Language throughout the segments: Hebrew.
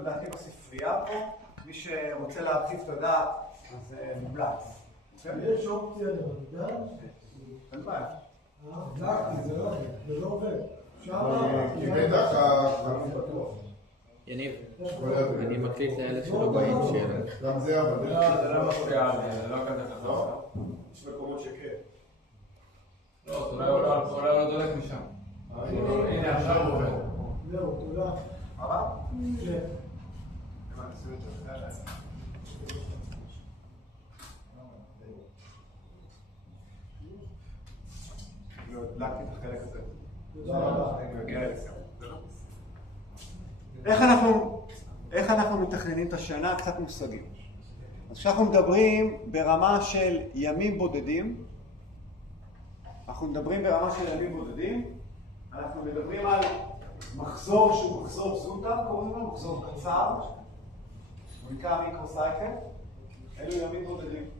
לדעתי בספרייה פה, מי שרוצה להרחיב את הדעת, אז מומלץ. יש אופציה לבדל? אין בעיה. זה לא עובד. כי בטח החלום בטוח. יניב, אני מקליט לאלה שלא באים שאלה. גם זה אבל... לא, זה לא מפריע לי, זה לא כזה חזור. יש מקומות שכן. לא, אולי לא דולק משם. הנה, עכשיו הוא עובד. זהו, תודה. מה? כן. לא הדלקתי את החלק הזה. תודה רבה. איך אנחנו מתכננים את השנה? קצת מושגים. אז כשאנחנו מדברים ברמה של ימים בודדים, אנחנו מדברים על מחזור שהוא מחזור זוטה, קוראים לו מחזור קצר, הוא נקרא מיקרו-סייקל, אלו ימים בודדים.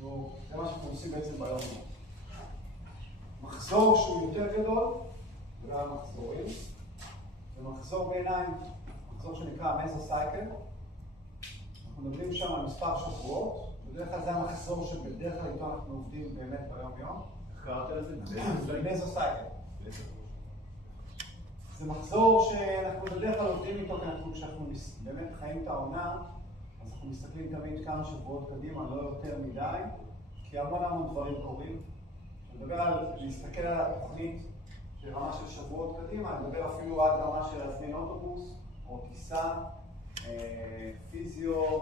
זה מה שאנחנו עושים בעצם ביום. מחזור שהוא יותר גדול, זה גם מחזורים, זה מחזור ביניים, מחזור שנקרא מזו-סייקל. אנחנו מדברים שם על מספר שבועות, בדרך כלל זה המחזור שבדרך כלל איתו אנחנו עובדים באמת ביום יום. קראת לזה? זה מזו-סייקל. זה מחזור שאנחנו בדרך כלל עובדים איתו, כי כשאנחנו באמת חיים את העונה, אז אנחנו מסתכלים תמיד כמה שבועות קדימה, לא יותר מדי, כי המון דברים קורים. אני מדבר על להסתכל על התוכנית ברמה של שבועות קדימה, אני מדבר אפילו עד רמה של להזמין אוטובוס, או טיסה, פיזיו,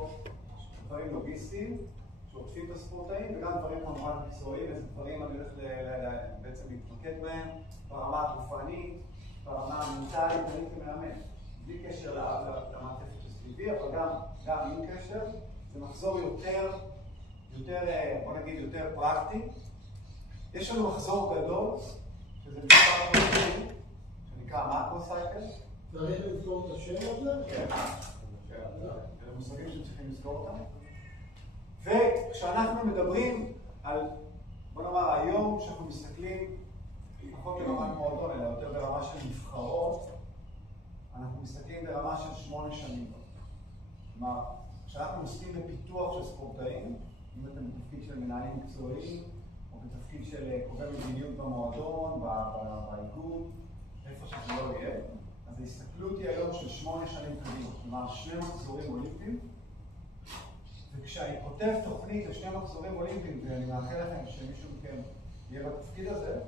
דברים לוגיסטיים, שעוטפים את הספורטאים, וגם דברים כמובן מקצועיים, איזה דברים אני הולך בעצם להתמקד בהם, ברמה התרופנית, ברמה המנטלית, אני כמאמן. בלי קשר למעטפת הסביבי, אבל גם עם קשר, זה מחזור יותר, בוא נגיד, יותר פרקטי. יש לנו מחזור גדול, שזה מספר חודשים, שנקרא מקרו-סייקל. צריך לזכור את השם הזה? כן. אלה מושגים שצריכים לזכור אותם. וכשאנחנו מדברים על, בוא נאמר, היום שאנחנו מסתכלים, פחות ברמת מועדון, אלא יותר ברמה של נבחרות, אנחנו מסתכלים ברמה של 8 שנים. כלומר, כשאנחנו עוסקים בפיתוח של ספורטאים, אם אתם בתפקיד של מנהלים מקצועיים, או בתפקיד של קובעי מדיניות במועדון, באיגוד, איפה שזה לא יהיה, אז ההסתכלות היא היום של 8 שנים קדימה, כלומר 2 מחזורים אולימפיים, וכשאני כותב תוכנית ל2 מחזורים אולימפיים, ואני מאחל לכם שמישהו מכם יהיה בתפקיד הזה,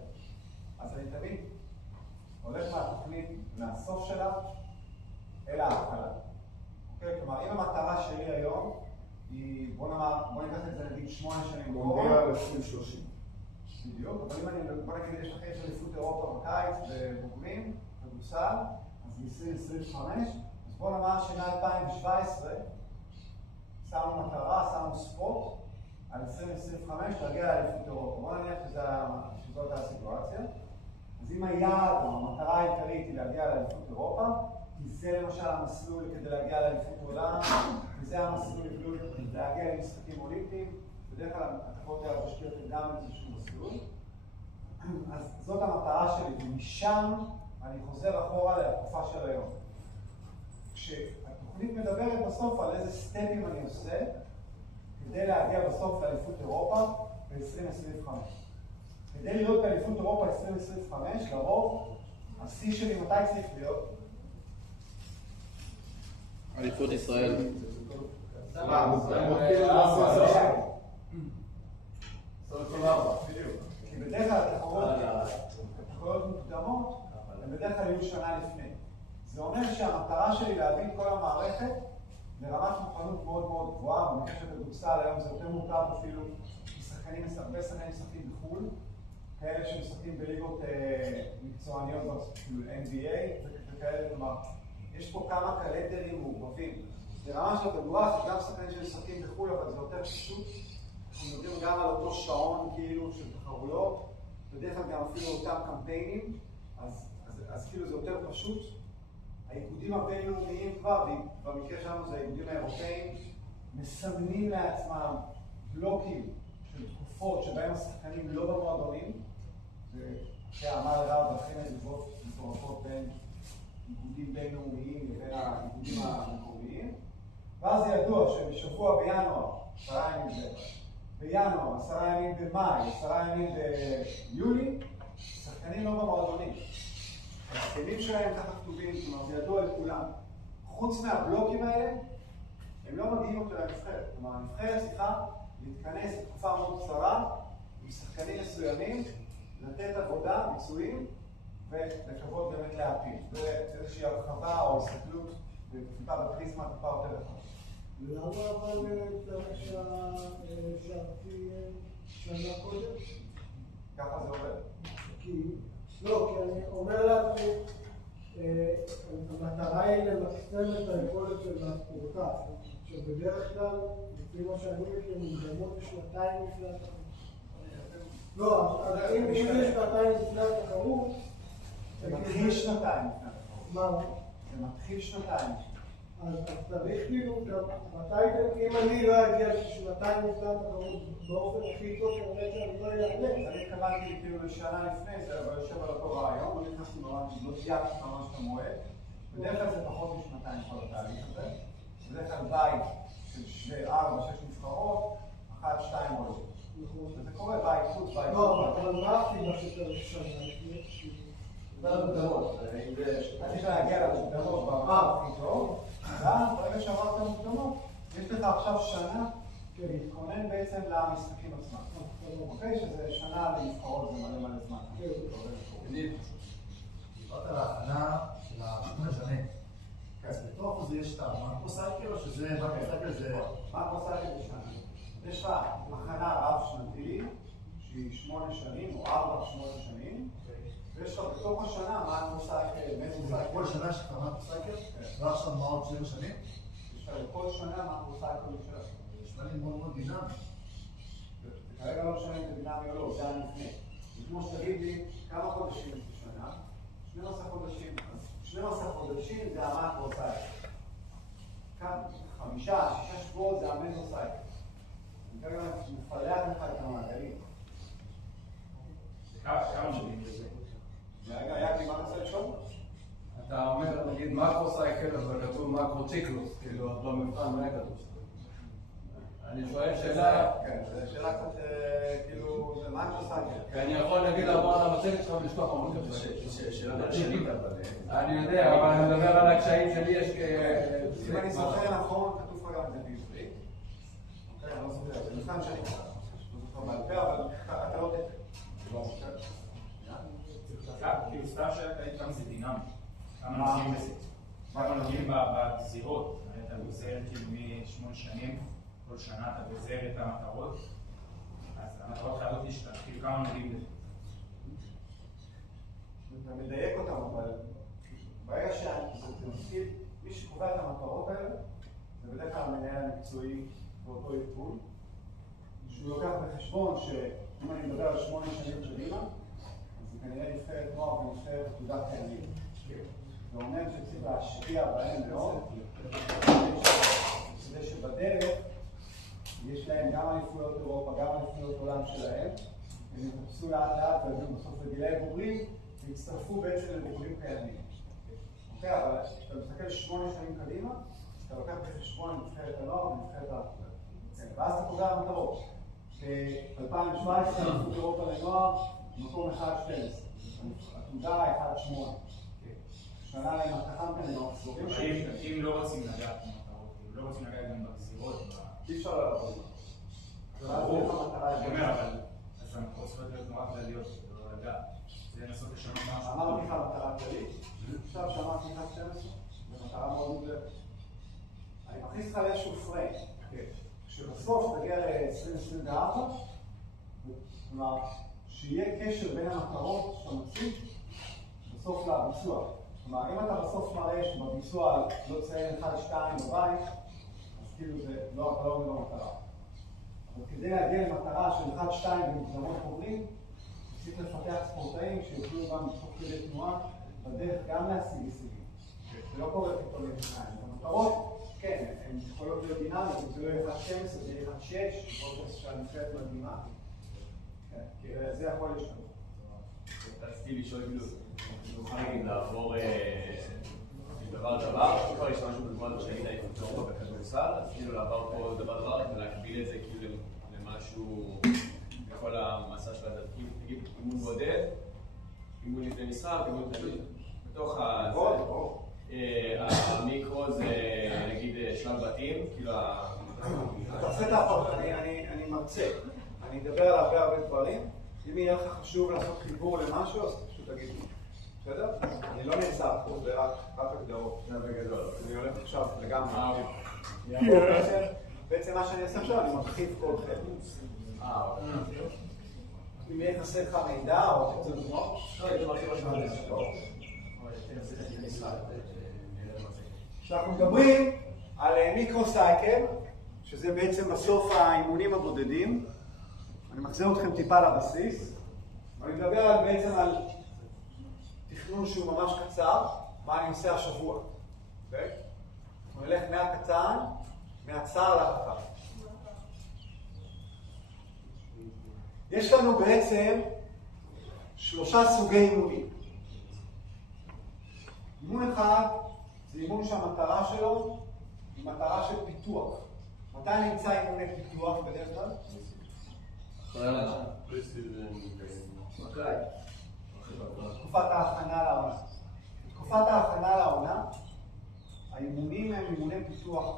אז אני תמיד הולך מהתוכנית, מהסוף שלה, אל ההתחלה. אוקיי? כלומר, אם המטרה שלי היום היא, בוא ניקח את זה נגיד 8 שנים אחורה. מונדיאל 2030. בדיוק, אבל אם בוא נגיד יש לכם אליפות אירופה בקיץ בבוגרים, בגוסל, אז ב-2025, אז בוא נאמר שמ-2017 שמנו מטרה, שמנו ספורט על 2025 להגיע לאליפות אירופה. בוא נניח שזאת הסיטואציה. אז אם היעד או המטרה העיקרית היא להגיע לאליפות אירופה, כי זה למשל המסלול כדי להגיע לאליפות עולם, וזה המסלול להגיע למשחקים אולימפיים, בדרך כלל התחרות האלה משקיעות גם איזשהו מסלול. אז זאת המטרה שלי, ומשם אני חוזר אחורה לתקופה של היום. כשהתוכנית מדברת בסוף על איזה סטפים אני עושה, כדי להגיע בסוף לאליפות אירופה ב-2025. כדי להיות באליפות אירופה 2025, לרוב, השיא שלי מתי צריך להיות? אליפות ישראל. כי בדרך כלל התחרויות מוקדמות, הן בדרך כלל יהיו שנה לפני. זה אומר שהמטרה שלי להביא את כל המערכת לרמת מוכנות מאוד מאוד גבוהה, במקרה של בכדורסל היום זה יותר מורכב אפילו, כי הרבה שחקנים משחקים בחו"ל, כאלה שמשחקים בליגות מקצועניות, כאילו NBA וכאלה, כלומר, יש פה כמה קלנדרים מעורבבים. ברמה של הכדורסל, גם שחקנים שמשחקים בחו"ל, אבל זה יותר פשוט. אנחנו מדברים גם על אותו שעון כאילו של תחרויות, בדרך כלל גם אפילו אותם קמפיינים, אז כאילו זה יותר פשוט. האיגודים הבינלאומיים כבר, במקרה שלנו זה האיגודים האירופאים, מסמנים לעצמם בלוקים של תקופות שבהם השחקנים לא במועדונים, ואחרי אמר רב, ואחרי נדבות מטורפות בין איגודים בינלאומיים לבין האיגודים ידוע שבשבוע בינואר, 10 ימים בינואר, 10 ימים במאי, 10 ימים ביולי, שחקנים לא במועדונים. ההסכמים שלהם ככה כתובים, זאת אומרת, זה ידוע לכולם. חוץ מהבלוקים האלה, הם לא מגיעים אותו לנבחרת. כלומר, הנבחרת צריכה להתכנס לתקופה מאוד קצרה, עם שחקנים מסוימים, לתת עבודה, ביצועים, ולקוות באמת להפיל. זה איזושהי הרחבה או הסתכלות טיפה בפריזמה, טיפה יותר רחבה. למה אבל שערתי שנה קודם? ככה זה עובד. כי אני אומר לעצמי, המטרה היא למקסם את היכולת של הספורטאי, שבדרך כלל, לפי מה שאני מכיר, מוקדמות בשנתיים לפני התחרות. לא, אז אם יש שנתיים לפני התחרות, זה מתחיל שנתיים לפני התחרות. מה? זה מתחיל שנתיים. אז צריך כאילו, אם אני לא אגיע שנתיים לפני התחרות באופן הכי טוב, שאני לא אעלה. אני התכוונתי כאילו לשנה לפני זה, אבל יושב על אותו רעיון, לא נכנסתי ממש, לא תיארתי ממש את המועד. בדרך כלל זה פחות משנתיים כל התהליך הזה. בדרך כלל בית של 4-6 נבחרות, 1-2 עולים. וזה קורה בית חוץ, בית חוץ. לא, אבל מה הסיבה שצריך שנה לפני? זה המקדמות. צריך להגיע למוקדמות ברמה הכי טוב, ואז ברגע שעברת למוקדמות, יש לך עכשיו שנה להתכונן בעצם למשחקים עצמם. אוקיי? שזה שנה לנבחרות, זה מלא זמן. דיברת על ההכנה של השמונה שנים. אז בתוך זה יש את המקרו-סייקל, או שזה מקרו-סייקל זה... מקרו-סייקל זה שנה. יש לך הכנה רב-שנתית, שהיא 8 שנים, או 4-8 שנים, ויש לך בתוך השנה מקרו-סייקל, מזו-סייקל. כל שנה יש לך מקרו-סייקל? ועכשיו מה עוד 7 שנים? יש לך כל שנה מקרו-סייקל משלך. זה נשמע לי מאוד מאוד דינמי. כרגע לא משנה אם זה דינמי או לא, זה היה לפני. כמו שתגיד לי, כמה חודשים זה שנה? 12 חודשים. 12 חודשים זה המקרו-סייקל. כאן 5-6 שבועות זה המזו-סייקל. אני כרגע מפלח לך את המעגלים. כמה שנים בזה? רגע, יאקי, מה אתה רוצה לשאול? אתה אומר, נגיד מקרו-סייקל, אבל כתוב מקרו-ציקלוס, כאילו, עוד לא מבחן, מה כתוב? אני שואל שאלה... כן, זו שאלה קצת, כאילו, זה מקרו-סייקל. כי אני יכול להגיד לעבור על המצגת שלך ולשכוח מה כתוב. שאלה דרשנית, אבל... אני יודע, אבל אני מדבר על הקשיים שלי, יש אם אני זוכר נכון, כתוב פה גם את זה בעברית. אוקיי, אני לא זוכר, זה מבחן שלי. לא זוכר בעל פה, אבל אתה לא תתן. כאילו סתם שהיית כמה זה דינמי, כמה נוגעים בגזירות, אתה גוזר כאילו מ8 שנים, כל שנה אתה גוזר את המטרות, אז המטרות חייבות להשתנות, כאילו כמה נוגעים לזה. אתה מדייק אותם, אבל ברגע שזה מתחיל, מי שקובע את המטרות האלה, זה בדרך כלל המנהל המקצועי באותו ארגון, שהוא לוקח בחשבון שאם אני מדבר על 8 שנים קדימה, זה כנראה נבחרת נוער ונבחרת עתודת קיימים. זה אומר שצריך להשקיע בהם מאוד, כדי שבדרך יש להם גם אליפויות אירופה, גם אליפויות עולם שלהם, הם יתפסו לאט לאט ויגיעו בסוף לגילי בוגרים, והצטרפו בעצם לבוגרים קיימים. אוקיי, אבל כשאתה מסתכל 8 שנים קדימה, אתה לוקח בחשבון נבחרת הנוער ונבחרת העתודה. ואז אתה קובע מטרות. ב-2017 אליפות אירופה לנוער, מקום 1-12, עתודה 1-8. שנה להם הבטחם כאן עם המחזורים שלהם. אם לא רוצים לגעת במטרות, לא רוצים לגעת גם בגזירות, אי אפשר לעבוד. אני אומר, אבל אז המטרות צריכות להיות נורא כלליות, לא לגעת. זה לנסות לשנות משהו. אמרתי לך מטרה כללית, עכשיו שאמרתי לך 12, זו מטרה מאוד מוגדרת. אני מכניס לך לאיזשהו פריים. כשבסוף תגיע ל-2024, כלומר, שיהיה קשר בין המטרות שאתה מציג בסוף לביצוע. כלומר, אם אתה בסוף מראה שבביצוע לא ציין 1-2 בבית, אז כאילו זה לא, אתה לא עומד במטרה. אבל כדי להגיע למטרה של 1-2 במוקדמות חוברים, צריך לפתח ספורטאים שיוכלו גם תוך כדי תנועה בדרך גם להשיג הישגים. זה לא קורה פתאום לביניים. המטרות, כן, הן יכולות להיות דינמיות, אם זה לא יהיה 1-12, זה יהיה 1-6, או שהנבחרת מדהימה. כן, כי זה יכול להשתנות. רציתי לשאול כאילו, נוכל נגיד לעבור דבר, כבר יש משהו בזמן שהיית איפה בכדורגל כדורסל, אז כאילו לעבור פה דבר ולהקביל את זה כאילו למשהו בכל המסע של הדתקים, נגיד אימון בודד, אימון לפני משחק, אימון בתוך המיקרו זה נגיד שלב בתים, כאילו תעשה את האחות, אני מרצה, אני אדבר על הרבה דברים, אם יהיה לך חשוב לעשות חיבור למשהו, אז פשוט תגיד לי, בסדר? אני לא נעזר פה, זה רק הגדרות, זה בגדול, אני הולך עכשיו לגמרי, בעצם מה שאני אעשה עכשיו, אני מרחיב כל חלק. אם יהיה חסר לך מידע או תרצה דוגמאות? לא, הייתי מרחיב משהו על זה. כשאנחנו מדברים על מיקרו-סייקל, שזה בעצם בסוף האימונים הבודדים, אני מחזיר אתכם טיפה לבסיס, ואני מדבר בעצם על תכנון שהוא ממש קצר, מה אני עושה השבוע. אנחנו נלך מהקטן, מהצר לרחב. יש לנו בעצם 3 סוגי אימונים. אימון אחד זה אימון שהמטרה שלו היא מטרה של פיתוח. מתי נמצא אימוני פיתוח בדרך כלל? תקופת ההכנה לעונה. בתקופת ההכנה לעונה, האימונים הם אימוני פיתוח.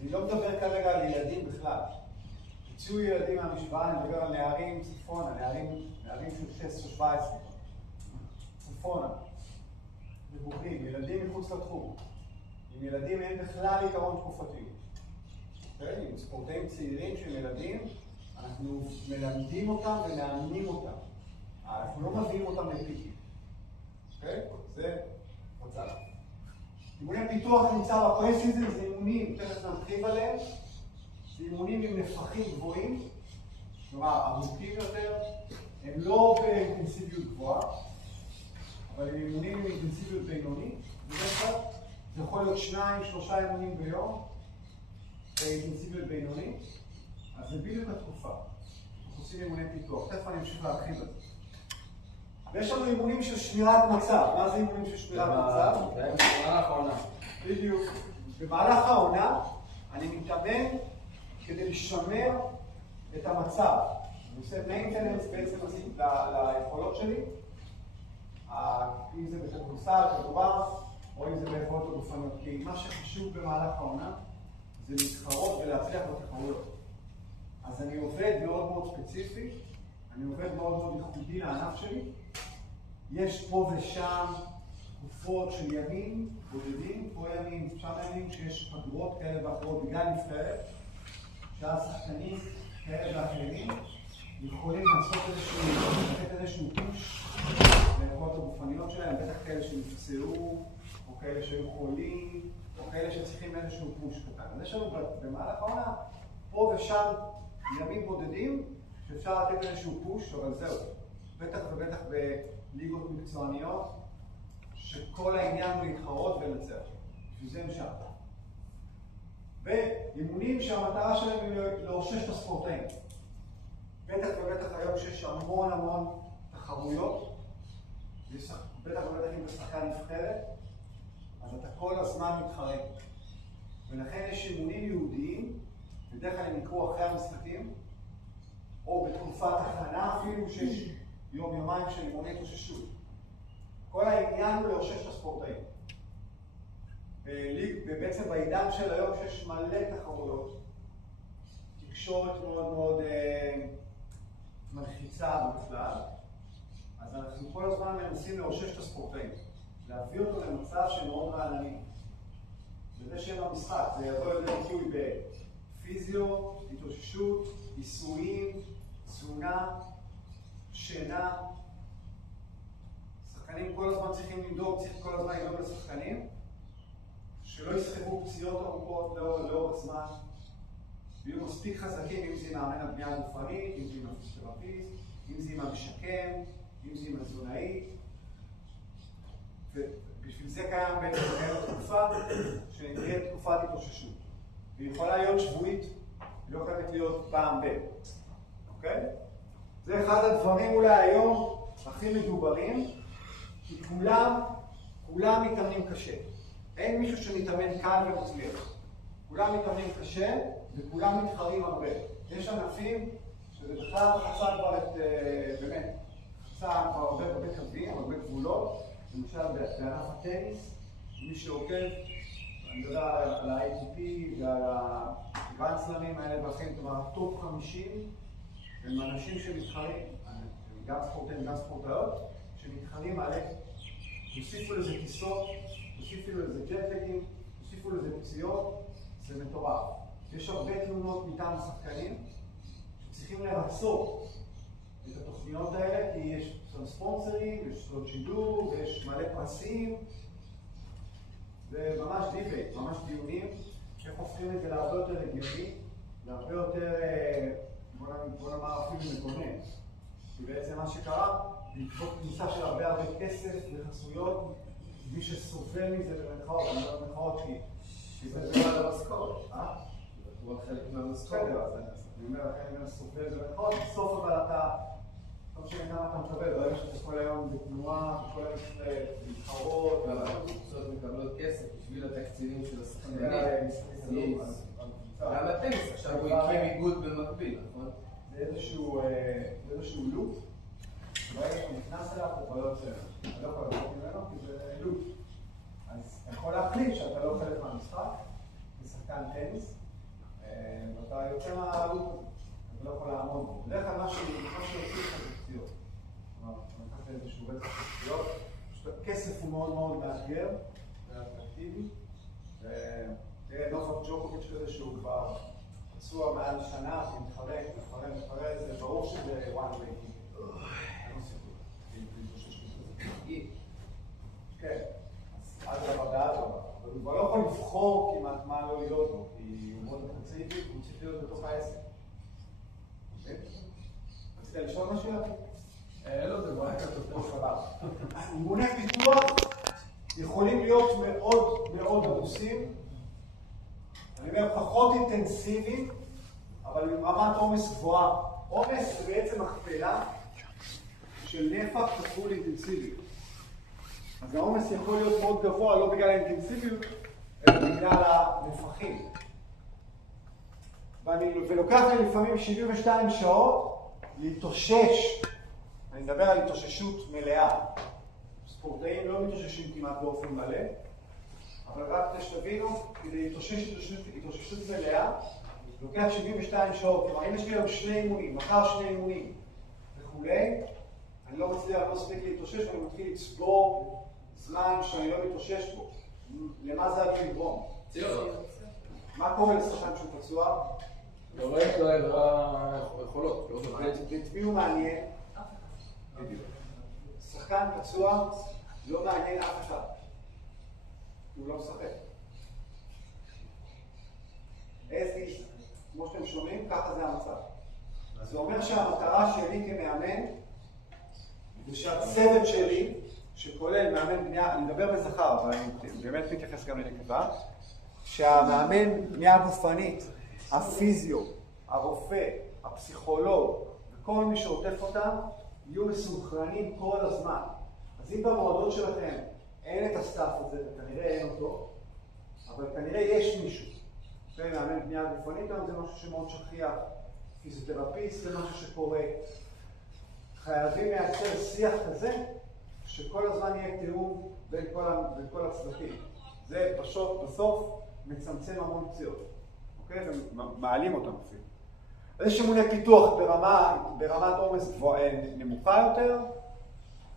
אני לא מדבר כרגע על ילדים בכלל. תצאו ילדים מהמשוואה, אני מדבר על נערים צפונה, נערים של 16-17. צפונה. מבוגרים, ילדים מחוץ לתחום. עם ילדים אין בכלל עיקרון תקופתי. עם ספורטאים צעירים של ילדים, אנחנו מלמדים אותם ומאמנים אותם. אנחנו לא מביאים אותם לפיקים. זה רוצה. אימוני פיתוח נמצא בפרסיזם, זה אימונים, תכף נרחיב עליהם. זה אימונים עם נפחים גבוהים, כלומר עמוקים יותר, הם לא באינטנסיביות גבוהה, אבל הם אימונים עם אינטנסיביות בינונית. בדרך כלל זה יכול להיות 2-3 אימונים ביום באינטנסיביות בינונית, אז זה בדיוק התקופה. אנחנו עושים אימוני פיתוח, תכף אני אמשיך להרחיב על זה. ויש לנו אימונים של שמירת מצב. מה זה אימונים של שמירת מצב? במהלך העונה. בדיוק. במהלך העונה אני מתאמן כדי לשמר את המצב. אני עושה maintenance בעצם ליכולות שלי, אם זה בכדורסל, כדורעף, או אם זה ביכולות הגופניות. כי מה שחשוב במהלך העונה זה להתחרות ולהצליח בתחרויות. אז אני עובד מאוד מאוד ספציפי, אני עובד מאוד מאוד ייחודי לענף שלי. יש פה ושם תקופות של ימים בודדים, פה ימים, שם ימים שיש פגרות כאלה ואחרות בגלל נבחרת, שהשחקנים כאלה ואחרים יכולים לעשות איזשהו פוש ליכולות הגופניות שלהם, בטח כאלה שנפצעו, או כאלה שהיו חולים, או כאלה שצריכים איזשהו פוש קטן. אז יש לנו במהלך העונה, פה ושם ימים בודדים, שאפשר לתת איזשהו פוש, אבל זהו. בטח ובטח בליגות מקצועניות, שכל העניין הוא להתחרות ולנצח. בשביל זה הם שם. ואימונים שהמטרה שלהם היא לאושש את הספורטאים. בטח ובטח היום שיש המון תחרויות, בטח ובטח אם בשחקן נבחרת, אז אתה כל הזמן מתחרה. ולכן יש אימונים יהודיים, בדרך כלל הם יקרו אחרי המשחקים, או בתקופת הכנה אפילו שיש יום-יומיים של אימוני התאוששות. כל העניין הוא לאושש את הספורטאים. ובעצם בעידן של היום שיש מלא תחרויות, תקשורת מאוד מאוד מלחיצה בכלל, אז אנחנו כל הזמן מנסים לאושש את הספורטאים, להביא אותו למצב שמאוד רענני. וזה שם המשחק, זה יבוא לידי ביטוי בפיזיו, התאוששות, עיסויים, תזונה, שינה. שחקנים כל הזמן צריכים לדאוג, צריך כל הזמן לדאוג לשחקנים, שלא יסחבו פציעות ארוכות לאורך זמן, ויהיו מספיק חזקים, אם זה עם מאמן הבנייה הגופנית, אם זה עם הפיזיותרפיסט, אם זה עם המשקם, אם זה עם התזונאי. ובשביל זה קיים בעצם תקופה שנקראת תקופת התאוששות. והיא יכולה להיות שבועית, היא לא חייבת להיות פעם ב. אוקיי? זה אחד הדברים אולי היום הכי מדוברים, כי כולם מתאמנים קשה. אין מישהו שמתאמן קל ומצליח. כולם מתאמנים קשה וכולם מתחרים הרבה. יש ענפים שזה בכלל חצה כבר את, באמת, חצה כבר הרבה קווים, הרבה גבולות. למשל בענף הטניס, מי שעוקב, אני מדבר על ה-ATP ועל הגרנד סלאמים האלה ואחרים, כלומר, הטופ 50 הם אנשים שמתחרים, גם ספורטאים, גם ספורטאיות, שמתחרים עליהם. תוסיפו לזה טיסות, תוסיפו לזה ג'טלגים, תוסיפו לזה פציעות, זה מטורף. יש הרבה תלונות מטעם השחקנים שצריכים לרצות את התוכניות האלה, כי יש ספונסרים, יש סוד שידור, ויש מלא פרסים. זה ממש דיבייט, ממש דיונים, איך הופכים את זה להרבה יותר הגיוני, להרבה יותר, בוא נאמר אפילו מגונן. כי בעצם מה שקרה, בעקבות כניסה של הרבה כסף וחסויות, מי שסובל מזה במרכאות, אני לא במרכאות כי זה על המשכורת. הוא חלק מהמשכורת. אני אומר, לכן אני סובל במרכאות, בסוף אבל אתה, לא משנה כמה אתה מקבל, ברגע שאתה כל היום בתנועה, כל היום להתחרות, והקבוצות מקבלות כסף בשביל התקציבים של השחקנים. גם הטניס עכשיו הוא הקים איגוד במקביל, נכון? זה איזשהו לופ, שברגע שאתה נכנס אליו, אתה כבר לא יוצא. אתה לא יכול לצאת ממנו, כי זה לופ. אז אתה יכול להחליט שאתה לא חלק מהמשחק, כשחקן טניס, ואתה יוצא מהלופ הזה. אתה לא יכול לעמוד בו. בדרך כלל מה שיוצא לך זה פציעות. כלומר, אתה לקחת איזשהו רצף של פציעות. הכסף הוא מאוד מאוד מאתגר, ואטרקטיבי. תראה, נובק ג'וקוביץ' כזה שהוא כבר פצוע מעל שנה, מתחרק, זה ברור שזה one way. אני לא סיפור. כן, אז אבל הוא כבר לא יכול לבחור כמעט מה לא להיות בו, כי הוא מאוד אינטנסיבי, הוא צריך להיות בתוך העסק. רצית לשאול משהו? לא, זה כבר היה כתוב. אימוני פיתוח יכולים להיות מאוד מאוד עמוסים, אני אומר פחות אינטנסיביים, אבל עם רמת עומס גבוהה. עומס זה בעצם הכפלה של נפח כפול אינטנסיביות. אז העומס יכול להיות מאוד גבוה, לא בגלל האינטנסיביות, אלא בגלל הנפחים. ולוקח לי לפעמים 72 שעות להתאושש. אני מדבר על התאוששות מלאה. ספורטאים לא מתאוששים כמעט באופן מלא, אבל רק כדי שתבינו, כדי להתאושש התאוששות מלאה, לוקח 72 שעות. כלומר, אם יש לי היום 2 אימונים, מחר 2 אימונים וכולי, אני לא מצליח, לא מספיק להתאושש, ואני מתחיל לצבור זמן שאני לא מתאושש בו. למה זה עד לגרום? מה קורה לשחקן שהוא פצוע? יורד לו יכולות. את מי הוא מעניין? שחקן פצוע לא מעניין אף אחד. הוא לא משחק. כמו שאתם שומעים, ככה זה המצב. זה אומר שהמטרה שלי כמאמן, זה שהצוות שלי, שכולל מאמן בנייה, אני מדבר בזכר, אבל אני באמת מתייחס גם לנקבה, שהמאמן בנייה גופנית, הפיזיו, הרופא, הפסיכולוג, וכל מי שעוטף אותם, יהיו מסונכרנים כל הזמן. אז אם במועדון שלכם אין את הסטאפ הזה, וכנראה אין אותו, אבל כנראה יש מישהו. מאמן בנייה גופנית, זה משהו שמאוד שכיח. פיזיותרפיסט זה משהו שקורה. חייבים לייצר שיח כזה, שכל הזמן יהיה תיאום בין כל הצוותים. זה פשוט בסוף מצמצם המון פציעות. אוקיי? ומעלים אותם אפילו. יש אימוני פיתוח ברמת עומס נמוכה יותר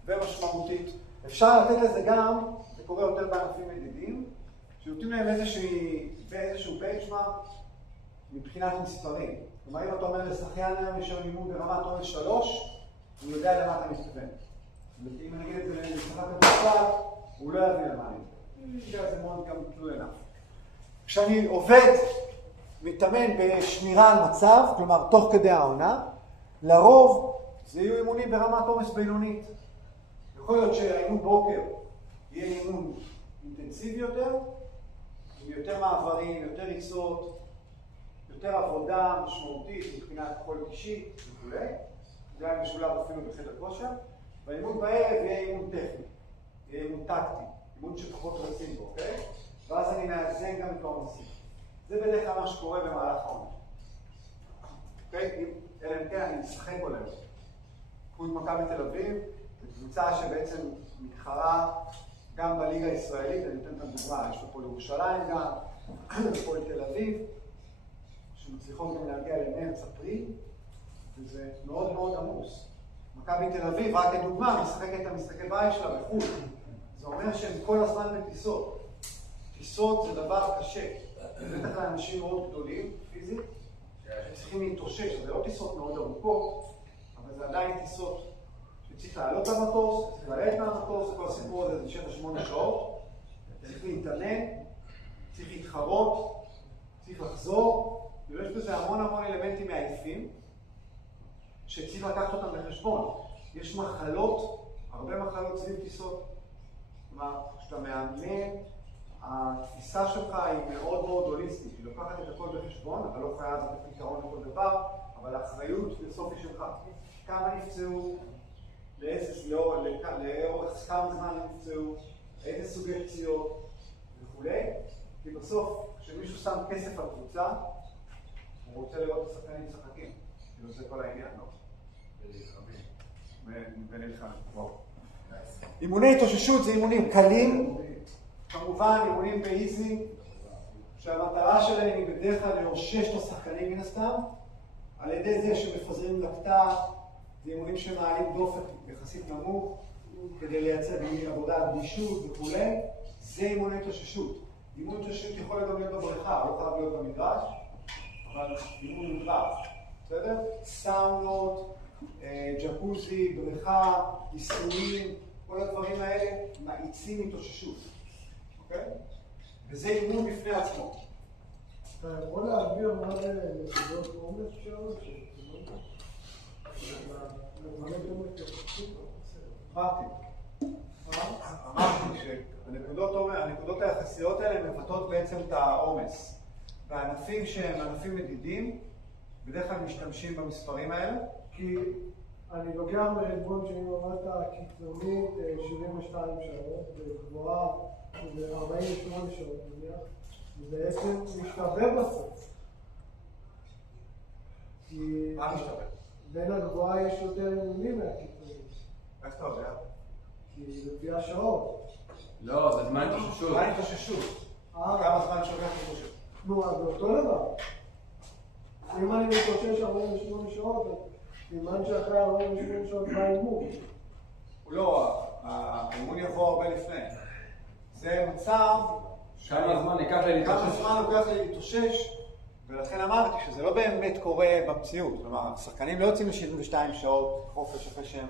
ומשמעותית. אפשר לתת לזה גם, זה קורה יותר בענפים מדידים, שנותנים להם איזשהו בנצ'מארק מבחינת מספרים. כלומר, אם אתה אומר לשחיין היום יש היום אימון ברמת עומס 3, הוא יודע למה אתה מתכוון. אם אני אגיד את זה לשחק כדורסל, הוא לא יבין למה אני מתכוון. זה מאוד גם תלוי ענף. כשאני עובד, מתאמן בשמירה על מצב, כלומר תוך כדי העונה, לרוב זה יהיו אימונים ברמת עומס בינונית. יכול להיות שהאימון בוקר יהיה אימון אינטנסיבי יותר, עם יותר מעברים, יותר ריצות, יותר עבודה משמעותית מבחינת כל אישית וכו'. זה היה משולב אפילו בחדר כושר. והאימון בערב יהיה אימון טכני, יהיה אימון טקטי, אימון שפחות רצים בו, אוקיי? ואז אני מאזן גם את העומסים. זה בדרך כלל מה שקורה במהלך העונה. אוקיי? אלא אם כן אני משחק עליהם. קחו את מכבי תל אביב, זו קבוצה שבעצם מתחרה גם בליגה הישראלית, אני נותן כאן דוגמה, יש פה פועל ירושלים גם, פועל תל אביב, שמצליחות גם להגיע למרץ-אפריל, וזה מאוד מאוד עמוס. מכבי תל אביב, רק כדוגמה, משחקת את המשחקי בית שלה בחו"ל. זה אומר שהם כל הזמן בטיסות. טיסות זה דבר קשה. בטח לאנשים מאוד גדולים, פיזית, שצריכים להתאושש. זה לא טיסות מאוד ארוכות, אבל זה עדיין טיסות שצריך לעלות למטוס, צריך לרדת מהמטוס, כל הסיפור הזה זה 7-8 שעות. צריך להתאמן, צריך להתחרות, צריך לחזור. יש בזה המון אלמנטים מעייפים, שצריך לקחת אותם בחשבון. יש מחלות, הרבה מחלות סביב טיסות. כלומר, כשאתה מאמן, התפיסה שלך היא מאוד מאוד הוליסטית. היא לוקחת את הכל בחשבון, אתה לא חייב לתת פתרון לכל דבר, אבל האחריות בסוף היא שלך. כמה נפצעו, לאורך כמה זמן נפצעו, איזה סוגי פציעות וכו'. כי בסוף, כשמישהו שם כסף על קבוצה, הוא רוצה לראות את השחקנים משחקים. כאילו זה כל העניין, לא? ונלחמים. אימוני התאוששות זה אימונים קלים, כמובן אימונים באיזי, שהמטרה שלהם היא בדרך כלל לאושש את השחקנים מן הסתם, על ידי זה שמפזרים לקטה, זה אימונים שמעלים דופק יחסית נמוך, כדי לייצר עבודה גמישות וכו'. זה אימוני התאוששות. אימון התאוששות יכול גם להיות בבריכה, לא חייב להיות במגרש, אבל אימון נדרש, בסדר? סאונות, ג'קוזי, בריכה, ניסויים, כל הדברים האלה מאיצים התאוששות, אוקיי? וזה אימון בפני עצמו. אתה יכול להעביר מה זה נקודות עומס שלנו? אמרתי שהנקודות היחסיות האלה מבטאות בעצם את העומס. והענפים שהם ענפים מדידים, בדרך כלל משתמשים במספרים האלה. כי אני לוקח בחשבון שאם אמרת קיצונית 72 שעות, וגבוהה זה 48 שעות, זה בעצם משתווה בסוף. מה משתווה? בין הגבוהה יש יותר אימונים מהקיצונית. איך אתה יודע? כי לפי השעות. לא, זה זמן התאוששות. זמן התאוששות. כמה זמן שווה התאוששות? נו, אז זה אותו דבר. אם אני מתאושש 48 שעות, סימן שאחרי 48 שעות בא אימון. לא, האימון יבוא הרבה לפני. זה מצב... כמה זמן ייקח לי להתאושש? כמה זמן לוקח לי להתאושש, ולכן אמרתי שזה לא באמת קורה במציאות. כלומר, השחקנים לא יוצאים ל-72 שעות חופש אחרי שהם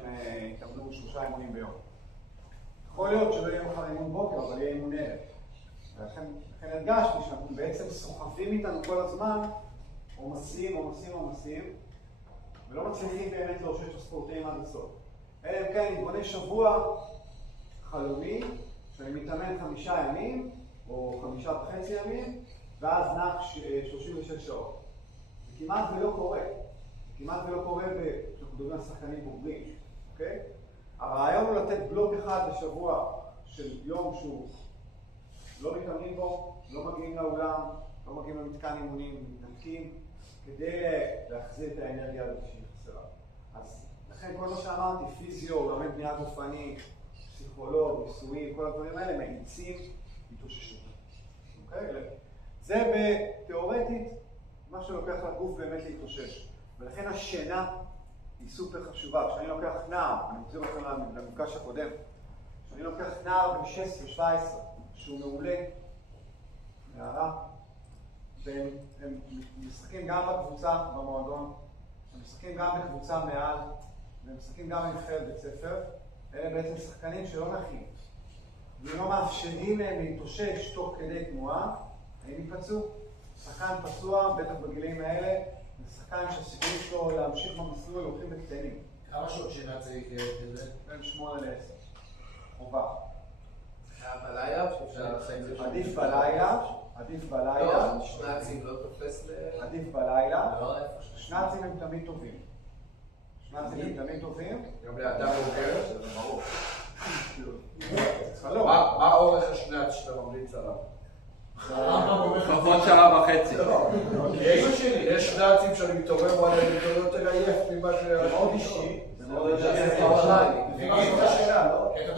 התאמנו 3 אימונים ביום. יכול להיות שלא יהיה מחר אימון בוקר, אבל יהיה אימון ערב. ולכן הדגשתי שאנחנו בעצם סוחבים איתנו כל הזמן עומסים, ולא מצליחים באמת לאושש את הספורטאים עד הסוף. אלא אם כן, נתבונה שבוע חלומי, שאני מתאמן 5 ימים, או 5.5 ימים, ואז נח 36 שעות. זה כמעט ולא קורה. כשאנחנו מדברים על שחקנים בוגרים, אוקיי? הרעיון הוא לתת בלוק אחד בשבוע של יום שהוא לא מתאמנים בו, לא מגיעים לאולם, לא מגיעים למתקן אימונים, מתנתקים, כדי להחזיר את האנרגיה הזאת שהיא חסרה. אז לכן כל מה שאמרתי, פיזיו, גם בנייה גופנית, פסיכולוג, ניסויים, כל הדברים האלה מאיצים התאוששות. אוקיי? זה בתיאורטית מה שלוקח לגוף באמת להתאושש. ולכן השינה היא סופר חשובה. כשאני לוקח נער, אני מחזיר לכם למפגש הקודם, כשאני לוקח נער בן 16-17, שהוא מעולה, נערה, והם משחקים גם בקבוצה במועדון, הם משחקים גם בקבוצה מעל, והם משחקים גם בנבחרת בית ספר. אלה בעצם שחקנים שלא נחים, ולא מאפשרים להם להתאושש תוך כדי תנועה, הם ייפצעו. שחקן פצוע, בטח בגילים האלה, זה שחקן שהסיכויים שלו להמשיך במסלול הולכים וקטנים. כמה שעות שינה צריך כזה? בין 8 ל-10. חובה. בלילה? שאפשר לשחק את זה? עדיף בלילה. לא, שנאצים לא תופס עדיף בלילה. לא, איפה שנאצים הם תמיד טובים. גם לאדם בוגר? זה ברור. מה אורך השנץ שאתה ממליץ עליו? לפחות שעה וחצי. יש דעתים שאני מתעורר וואלה, אני יותר עייף ממה זה מאוד אישי, זה מאוד אישי.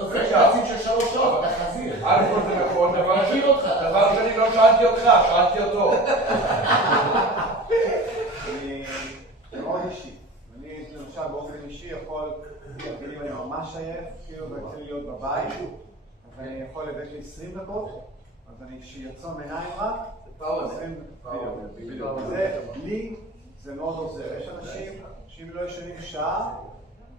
רגע, דעתים של 3 שעות, אתה חזיר. א' כל זה נכון, דבר שני לא שאלתי אותך, שאלתי אותו. זה מאוד אישי. אני למשל באופן אישי יכול, אם אני ממש עייף, כאילו ויוצא לי להיות בבית, אז אני יכול לבית לי 20 דקות, אז אני שיצום עיניים רק, בדיוק. לי זה מאוד עוזר. יש אנשים שאם לא ישנים שעה,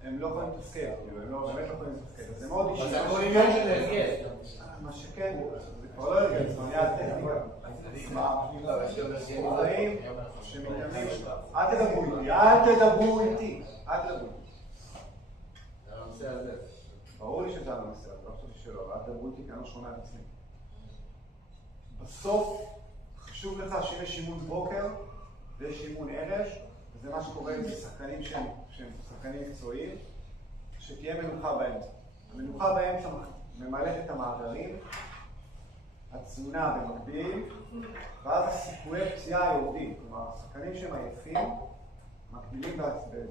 הם לא יכולים לתפקד, הם באמת לא יכולים לתפקד. זה מאוד אישי. אז זה הכל עניין של הרגל. מה שכן, זה כבר לא הרגל, זה נהיה טכניקה. דברים שמתאמנים, אל תדברו איתי. זה הנושא הזה. ברור לי שזה הנושא, לא חשבתי שלא, אל תדברו איתי כי אני לא שומע את עצמי. בסוף חשוב לך שאם יש אימון בוקר ויש אימון ערב, וזה מה שקורה עם שחקנים שהם שחקנים מקצועיים, שתהיה מנוחה באמצע. המנוחה באמצע ממלאת את המעברים, התזונה במקביל, ואז הסיכויי פציעה יורדים. כלומר, השחקנים שהם עייפים מקבילים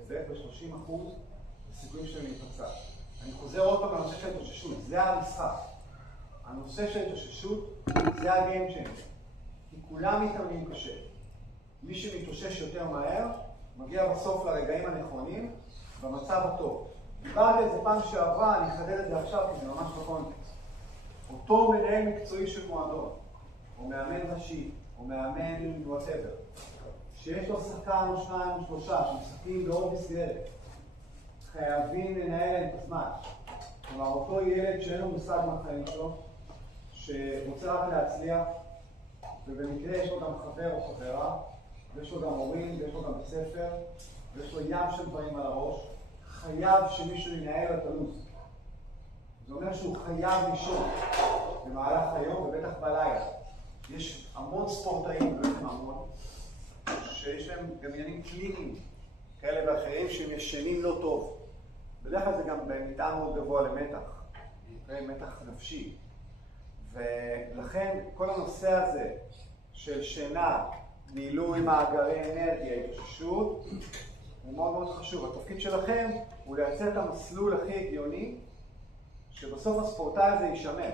ב-30% הסיכויים שלהם להיפצע. אני חוזר עוד פעם לנושא של התאוששות, זה המשחק. הנושא של התאוששות זה הגיים צ'יינג'ר. כי כולם מתאמנים קשה. מי שמתאושש יותר מהר, מגיע בסוף לרגעים הנכונים במצב הטוב. דיברתי על זה פעם שעברה, אני אחדד את זה עכשיו כי זה ממש בקונטקסט. אותו מנהל מקצועי של מועדון, או מאמן ראשי, או מאמן whatever, שיש לו שחקן או 2 או 3 שמשחקים בעוד מסגרת, חייבים לנהל להם את הזמן. כלומר, אותו ילד שאין לו מושג מהחיים שלו, שרוצה רק להצליח, ובמקרה יש לו גם חבר או חברה, ויש לו גם הורים, ויש לו גם בית ספר, ויש לו ים של דברים על הראש, חייב שמישהו ינהל את הלו"ז. זה אומר שהוא חייב לישון במהלך היום ובטח בלילה. יש המון ספורטאים, באמת המון, שיש להם גם עניינים קליניים כאלה ואחרים שהם ישנים לא טוב. בדרך כלל זה גם במטען מאוד גבוה למתח, מתח נפשי. ולכן כל הנושא הזה של שינה, מילוי מאגרי אנרגיה, התאוששות, הוא מאוד מאוד חשוב. התפקיד שלכם הוא לייצר את המסלול הכי הגיוני, שבסוף הספורטאי הזה יישמר.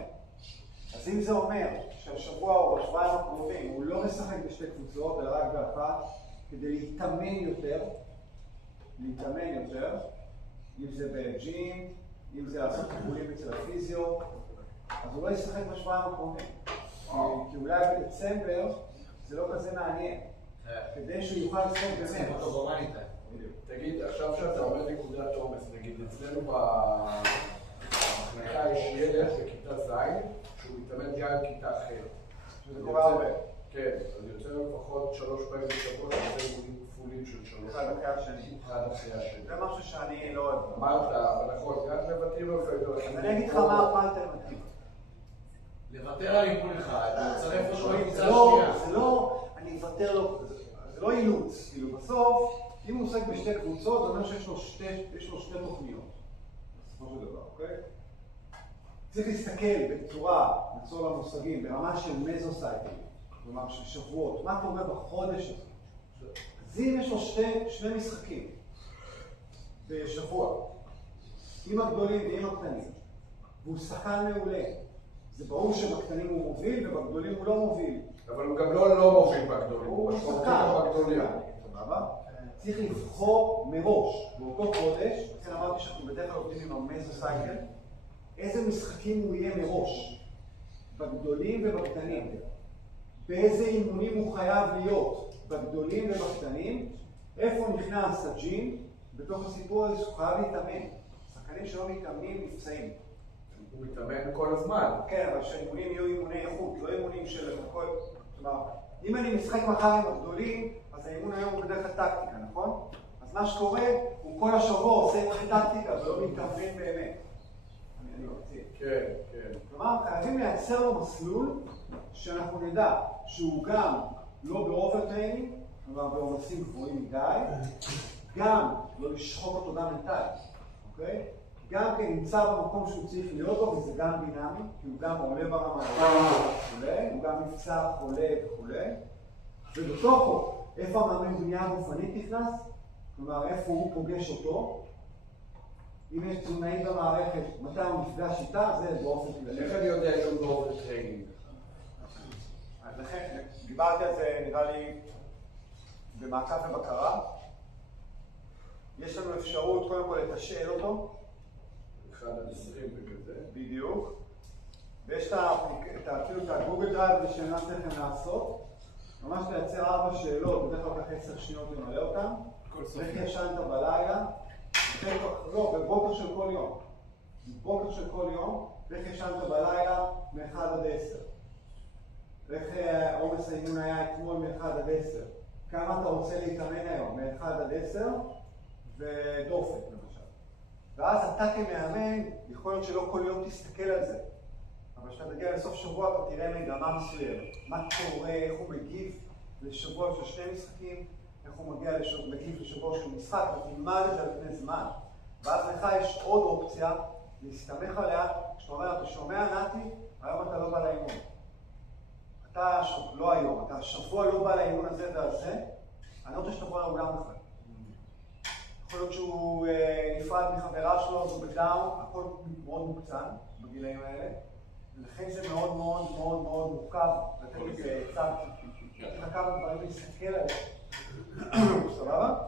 אז אם זה אומר שהשבוע או בשבועיים הקרובים הוא לא משחק בשתי קבוצות, אלא רק באחת, כדי להתאמן יותר, אם זה בג'ים, אם זה לעשות טיפולים אצל הפיזיו, אז הוא לא ישחק בשבועיים הקרובים. כי אולי בדצמבר זה לא כזה מעניין. כדי שהוא יוכל לשחק באמת. תגיד, עכשיו שאתה עומד נקודת עומס, נגיד אצלנו במחלקה יש ילד בכיתה ז' שהוא מתאמן גם עם כיתה אחרת. שזה קורה הרבה. כן, אז יוצא לפחות 3 פעמים בשבוע, שזה אימונים כפולים של 3. אחד אחרי השני. זה משהו שאני לא אוהב. אמרת, אבל נכון, גם מבטאים לא לפעמים. אז אני אגיד לך מה האלטרנטיבה. לוותר על אימון אחד, לצרף אותו עם קבוצה שנייה. שנייה. זה לא, אני אוותר לו, זה לא אילוץ. כאילו בסוף, אם הוא עוסק בשתי קבוצות, זה אומר שיש לו שתי תוכניות. בסופו של דבר, אוקיי? צריך להסתכל בצורה, לצור למושגים, ברמה של מזוסייקל, כלומר של שבועות, מה קורה בחודש הזה? אז אם יש לו שני משחקים בשבוע, עם הגדולים ועם הקטנים, והוא שחקן מעולה, זה ברור שבקטנים הוא מוביל ובגדולים הוא לא מוביל. אבל הוא גם לא מוביל בגדולים. הוא שחקן. צריך לבחור מראש, באותו חודש, לכן אמרתי שאנחנו בדרך כלל עובדים עם המזוסייקל, איזה משחקים הוא יהיה מראש, בגדולים ובקטנים. באיזה אימונים הוא חייב להיות, בגדולים ובקטנים, איפה נכנס הג'ים, בתוך הסיפור הזה שהוא חייב להתאמן. שחקנים שלא מתאמנים נפצעים. הוא מתאמן כל הזמן. כן, אבל שהאימונים יהיו אימוני איכות, לא אימונים של הכל. כלומר, אם אני משחק מחר עם הגדולים, אז האימון היום הוא בדרך כלל טקטיקה, נכון? אז מה שקורה, הוא כל השבוע עושה טקטיקה ולא מתאמן באמת. אני מציע. כן, כן. כלומר, חייבים לייצר לו מסלול שאנחנו נדע שהוא גם לא באוברטריינינג, כלומר בעומסים גבוהים מדי, גם לא לשחוק אותו גם מנטלית, אוקיי? גם כן נמצא במקום שהוא צריך להיות בו, וזה גם דינמי, כי הוא גם עולה ברמה וכולי, הוא גם נפצע, חולה וכולי. ובתוכו, איפה המאמן בנייה גופנית נכנס? כלומר, איפה הוא פוגש אותו? אם יש תזונאי במערכת, מתי הוא נפגש איתה, זה באופן כללי. איך אני יודע שהוא לא עובד טריינינג? אז לכן, דיברתי על זה, נראה לי, במעקב ובקרה. יש לנו אפשרות, קודם כל, לתשאל אותו. 1-20 וכזה. בדיוק. ויש אפילו את הגוגל דרייב שמה צריכים לעשות. ממש לייצר 4 שאלות, בדרך כלל כך 10 שניות למלא אותן. איך ישנת בלילה? לא, בבוקר של כל יום. בבוקר של כל יום, ואיך ישנת בלילה מ-1 עד 10. ואיך עומס האימון היה אתמול מ-1 עד 10. כמה אתה רוצה להתאמן היום? מ-1 עד 10 ודופק למשל. ואז אתה כמאמן, יכול להיות שלא כל יום תסתכל על זה. אבל כשאתה תגיע לסוף שבוע אתה תראה מגמה מסוימת. מה קורה, איך הוא מגיב לשבוע של 2 משחקים, איך הוא מגיב לשבוע של משחק, אתה תלמד את זה לפני זמן. ואז לך יש עוד אופציה להסתמך עליה, כשאתה אומר, אתה שומע נתי, היום אתה לא בא לאימון. אתה לא היום, אתה שבוע לא בא לאימון הזה והזה, אני רוצה שתבוא לאולם בכלל. יכול להיות שהוא נפרד מחברה שלו, אז הוא בדאון, הכל מאוד מוקצן בגילאים האלה. ולכן זה מאוד מאוד מאוד מאוד מורכב, לתת לי קצת, כמה דברים להסתכל עליהם. סבבה?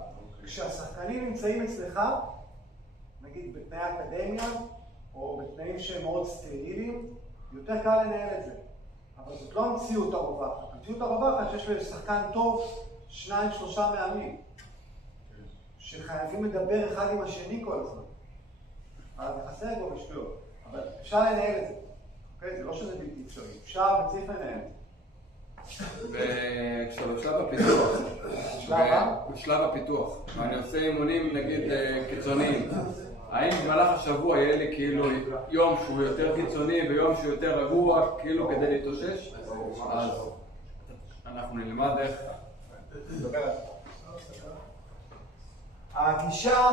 כשהשחקנים נמצאים אצלך, נגיד בתנאי אקדמיה, או בתנאים שהם מאוד סטריליים, יותר קל לנהל את זה. אבל זאת לא המציאות הרווחת. המציאות הרווחת שיש לשחקן טוב 2-3 מאמנים, שחייבים לדבר אחד עם השני כל הזמן. אז יחסי אגו ושטויות. אבל אפשר לנהל את זה. זה לא שזה בלתי אפשרי. אפשר וצריך לנהל את זה. בשלב הפיתוח. בשלב הפיתוח. ואני עושה אימונים, נגיד, קיצוניים. האם במהלך השבוע יהיה לי כאילו יום שהוא יותר קיצוני ויום שהוא יותר רגוע, כאילו כדי להתאושש? אז אנחנו נלמד איך. הגישה,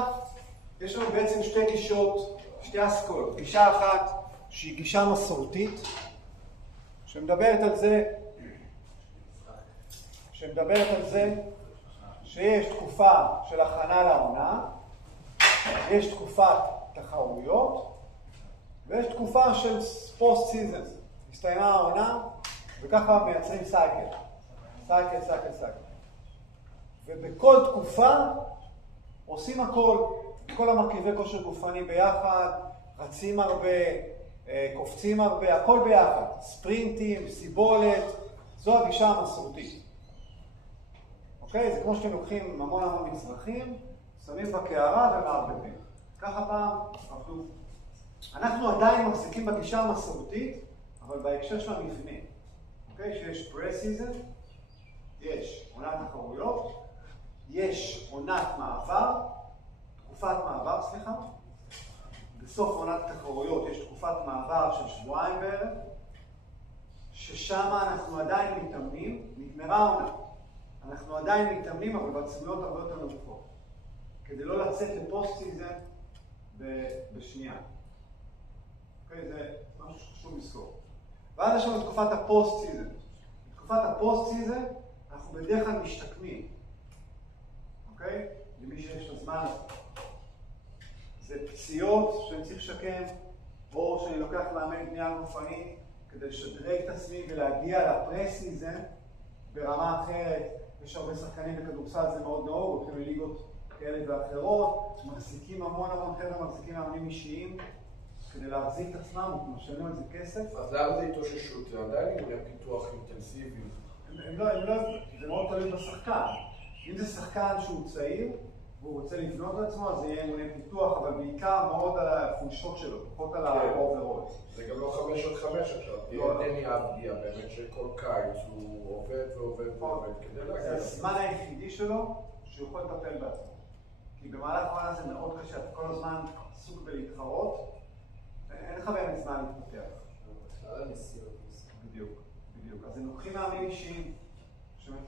יש לנו בעצם 2 גישות, 2 אסכולות. גישה אחת שהיא גישה מסורתית, שמדברת על זה שיש תקופה של הכנה לעונה, יש תקופת תחרויות, ויש תקופה של פוסט סיזן. הסתיימה העונה, וככה מייצרים סייקל. סייקל. ובכל תקופה עושים הכל, כל המרכיבי כושר גופני ביחד, רצים הרבה, קופצים הרבה, הכל ביחד. ספרינטים, סיבולת, זו הגישה המסורתית. אוקיי? זה כמו שאתם לוקחים המון מצרכים, שמים בקערה ומערבבים. ככה פעם עבדו. אנחנו עדיין מחזיקים בגישה המסורתית, אבל בהקשר של המבנה. אוקיי? שיש פרה-סיזן, יש עונת תחרויות, יש עונת מעבר, תקופת מעבר, בסוף עונת תחרויות יש תקופת מעבר של 2 שבועות בערך, ששם אנחנו עדיין מתאמנים, נגמרה העונה. אנחנו עדיין מתאמנים, אבל בעצמיות הרבה יותר נמוכות. כדי לא לצאת לפוסט סיזן בשנייה. אוקיי, זה משהו שחשוב לזכור. ואז יש לנו תקופת הפוסט סיזן. בתקופת הפוסט סיזן אנחנו בדרך כלל משתקמים. אוקיי? למי שיש לו זמן הזה. זה פציעות שאני צריך לשקם, או שאני לוקח מאמן בנייה גופנית כדי לשדרג את עצמי ולהגיע לפרה-סיזן ברמה אחרת. יש הרבה שחקנים בכדורסל, זה מאוד נהוג, הולכים לליגות כאלה ואחרות, מחזיקים המון חבר'ה, מחזיקים מאמנים אישיים כדי להחזיק את עצמם, משלמים על זה כסף. אז למה זה התאוששות? זה עדיין אימוני פיתוח אינטנסיבי. זה מאוד תלוי בשחקן. אם זה שחקן שהוא צעיר והוא רוצה לבנות את עצמו, אז זה יהיה אימוני פיתוח, אבל בעיקר מאוד על החולשות שלו, פחות על האוברול. זה גם לא 5 על 5 עכשיו. דני אבדיה באמת שכל קיץ הוא עובד כדי להגיע. זה הזמן היחידי שלו שהוא יכול לטפל בעצמו. כי במהלך העונה זה מאוד קשה, אתה כל הזמן עסוק בלהתחרות, אין לך באמת זמן להתפתח. בדיוק. אז הם לוקחים מאמנים אישיים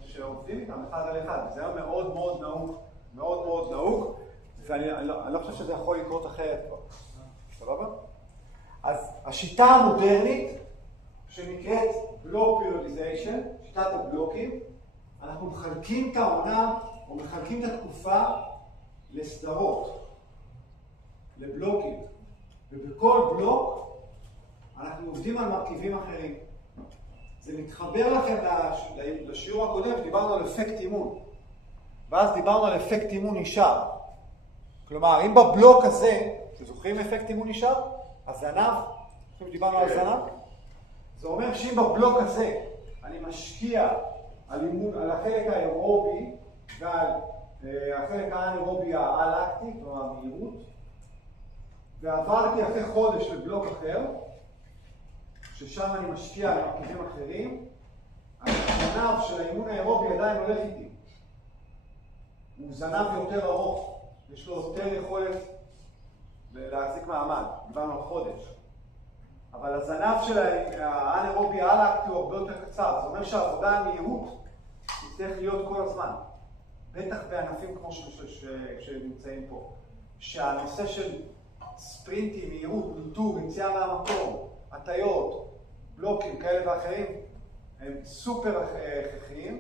שעובדים איתם 1 על 1, וזה היה מאוד מאוד נהוג, ואני לא חושב שזה יכול לקרות אחרת כבר. סבבה? אז השיטה המודרנית, שנקראת בלוק פיריודיזיישן, שיטת הבלוקים, אנחנו מחלקים את העונה, או מחלקים את התקופה לסדרות, לבלוקים. ובכל בלוק אנחנו עובדים על מרכיבים אחרים. זה מתחבר לכם לשיעור הקודם, דיברנו על אפקט אימון. ואז דיברנו על אפקט אימון נשאר. כלומר, אם בבלוק הזה, אתם זוכרים אפקט אימון נשאר? הזנב, דיברנו על הזנב? זה אומר שאם בבלוק הזה אני משקיע על החלק האירובי ועל החלק האנאירובי האלקטי, כלומר המהירות, ועברתי אחרי חודש לבלוק אחר, ששם אני משקיע על מרכיבים אחרים, הזנב של האימון האירובי עדיין הולך איתי. הוא זנב יותר ארוך, יש לו יותר יכולת להחזיק מעמד, דיברנו על חודש. אבל הזנב של האנאירובי האלקטי הוא הרבה יותר קצר, זה אומר שהעבודה המהירות תצטרך להיות כל הזמן. בטח בענפים כמו שנמצאים פה. שהנושא של ספרינטים, מהירות, ניטור, יציאה מהמקום, הטיות, בלוקים כאלה ואחרים, הם סופר הכרחיים.